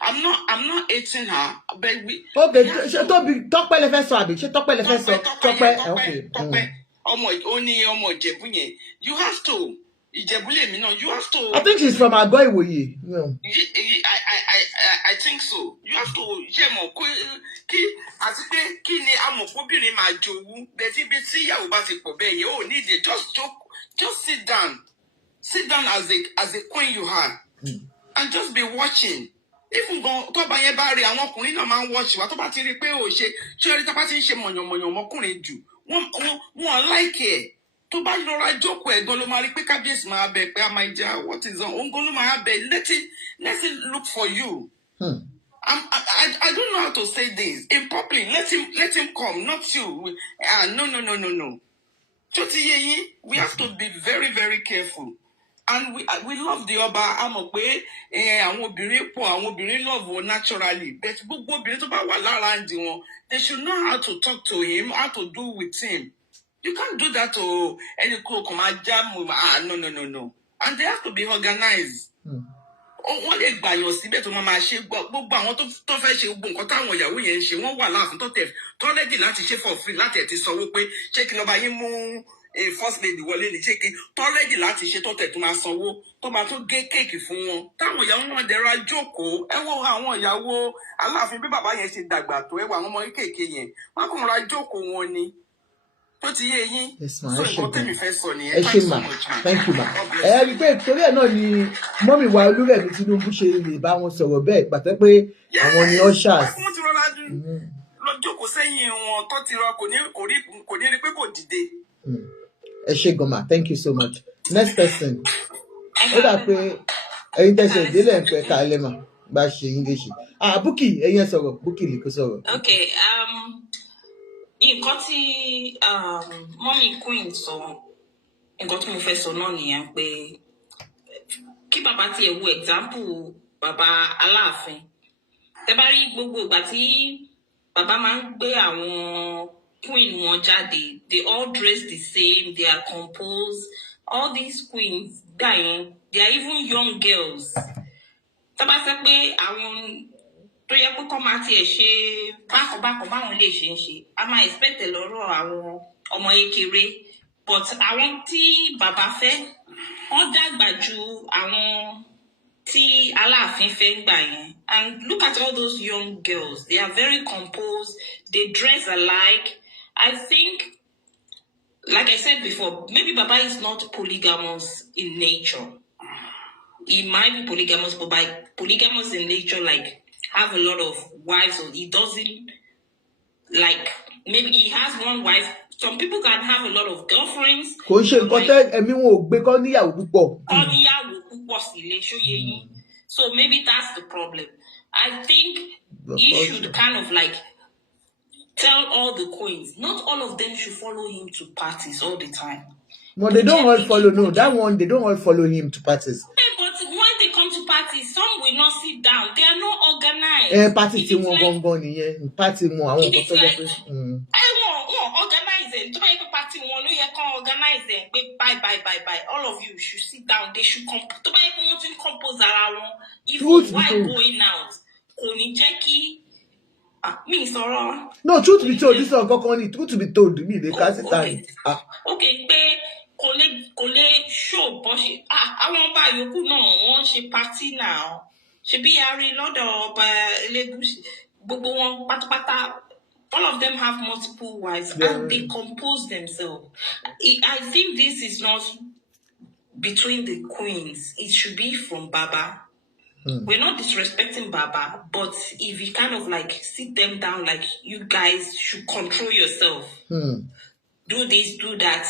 I'm not hating her, but we. Okay, ṣé Tọ́pẹ́ lè fẹ́ sọ àbí? Ṣé Tọ́pẹ́ lè fẹ́ sọ? Tọ́pẹ́. Ọmọ Ìjẹ̀bú yẹn. You have to. Ìjẹ̀bú lèmi náà. You have to. I think she's from Àgọ́ Ìwòye. I think so. You have to. Ṣé mọ̀ kí àti pé kí ni amọ̀kóbìnrin máa jowú bẹ́ẹ̀ tí bí tí ìyàwó bá ti pọ̀ bẹ́ẹ̀ yẹn ò ní ìdè just sit down as a queen you are and just be watching. Even tó bá yẹn bá rí àwọn ọkùnrin náà máa ń watch wa tó bá ti rí pé ò ṣe orí tó bá ti ń ṣe mọ̀yànmọ̀yàn ọmọkùnrin jù wọ́n like ẹ̀. Tó bá lọ́ra jókòó ẹ̀gbọ́n ló máa rí pé kábíyèsí máa bẹ̀ pé a máa jà what is on òǹgọ́ ló máa bẹ̀ let it look for you. I don't know how to say this in public. Let him come, not you. No. We have to be very, very careful. And we love the Oba. Àmọ́ pé àwọn obìnrin pọ̀, àwọn obìnrin love wọn naturally. But gbogbo obìnrin tó bá wà lára ǹdí wọn, they should know how to talk to him, how to do with him. You can't do that to any cook. No. And they have to be organized. Wọ́n lè gbàyàn síbẹ̀ tó máa ṣe gbogbo àwọn tó fẹ́ ṣe gbogbo nǹkan táwọn ìyàwó yẹn ń ṣe wọ́n wà láàfin tó rẹ́dì láti ṣe for free láti ẹ̀ ti sanwó pé ṣé kí lọ́ba yín mú first lady wọlé ní ṣé kí tó rẹ́dì láti ṣe tó tẹ̀ tó máa sanwó tó máa tó gé kéèkì fún wọn táwọn ìyàwó náà dẹ̀ra jókòó ẹ wo àwọn ìyàwó aláàfin bí bàbá yẹn ṣe dàgbà tó ẹ wo àwọn ọmọ kéèké yẹn wọ́n kàn ra jókòó wọn ni. Yes, ma. Thank you, ma. Rí pé torí ẹ̀ náà ni mọ́mì wa Olúrẹ̀mí Tinubu ṣe lè bá wọn sọ̀rọ̀ bẹ́ẹ̀ pàtẹ́ pé àwọn ni ushers. Wọ́n ti rọra lọ jókòó sẹ́yìn wọn tó ti rọ kò ní rí pé kò dìde. Ẹ ṣé gan ma, thank you so much. Next person. Ó dà pé ẹ̀yin tẹ̀sẹ̀ ìdílé ń pẹ́ ká lẹ́mà bá ṣe English. Búkì ẹ̀yin sọ̀rọ̀, Búkì lè kó sọ̀rọ̀. Okay, nǹkan tí mọ́mí queen sọ nǹkan tí mo fẹ́ sọ náà nìyẹn pé kí bàbá tiẹ̀ wo example bàbá Aláàfin tẹ́ bá rí gbogbo ìgbà tí bàbá máa ń gbé àwọn queen wọn jáde they all dress the same they are composed all these queens guy they are even young girls tẹ́ bá sọ pé àwọn tó yẹ kó kọ́ máa tiẹ̀ ṣe bákan báwọn lè ṣe ń ṣe. A máa expect lọ́rọ̀ àwọn ọmọ ekere, but àwọn tí bàbá fẹ́, wọ́n dàgbà ju àwọn tí Aláàfin fẹ́ ń gbà yẹn. And look at all those young girls. They are very composed. They dress alike. I think, like I said before, maybe Baba is not polygamous in nature. He might be polygamous, but by polygamous in nature, like, have a lot of wives, or he doesn't, like, maybe he has one wife. Some people can have a lot of girlfriends. So maybe that's the problem. I think he should kind of like tell all the queens, not all of them should follow him to parties all the time. No, they don't all follow. No, that one, they don't all follow him to parties. Okay, but when they come to parties, some will not sit down. They are not organized. Party team won't go on. Party more. I want to organize it. To make a party one, you can organize it. Bye. All of you should sit down. They should come. To make one to compose around. If while going out, Ooni Jackie. Me, sorry. No, truth be told, this is Kokoni. Truth to be told, me they can't sit down. Okay, Kole show, but I won't buy you. No, one she party now. She be a lot of pata. All of them have multiple wives, and they compose themselves. I think this is not between the queens. It should be from Baba. We're not disrespecting Baba, but if you kind of like sit them down, like, you guys should control yourself. Do this, do that.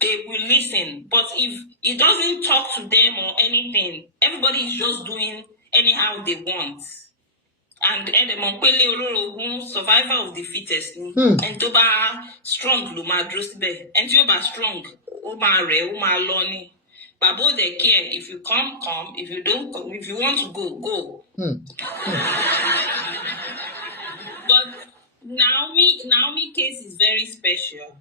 They will listen. But if he doesn't talk to them or anything, everybody is just doing anyhow they want. And survivor of the fittest. And Toba strong, Luma Drusbe. And Toba strong, Oma Re, Oma Loni. Babo, they care. If you come. If you don't come, if you want to go. But Naomi case is very special.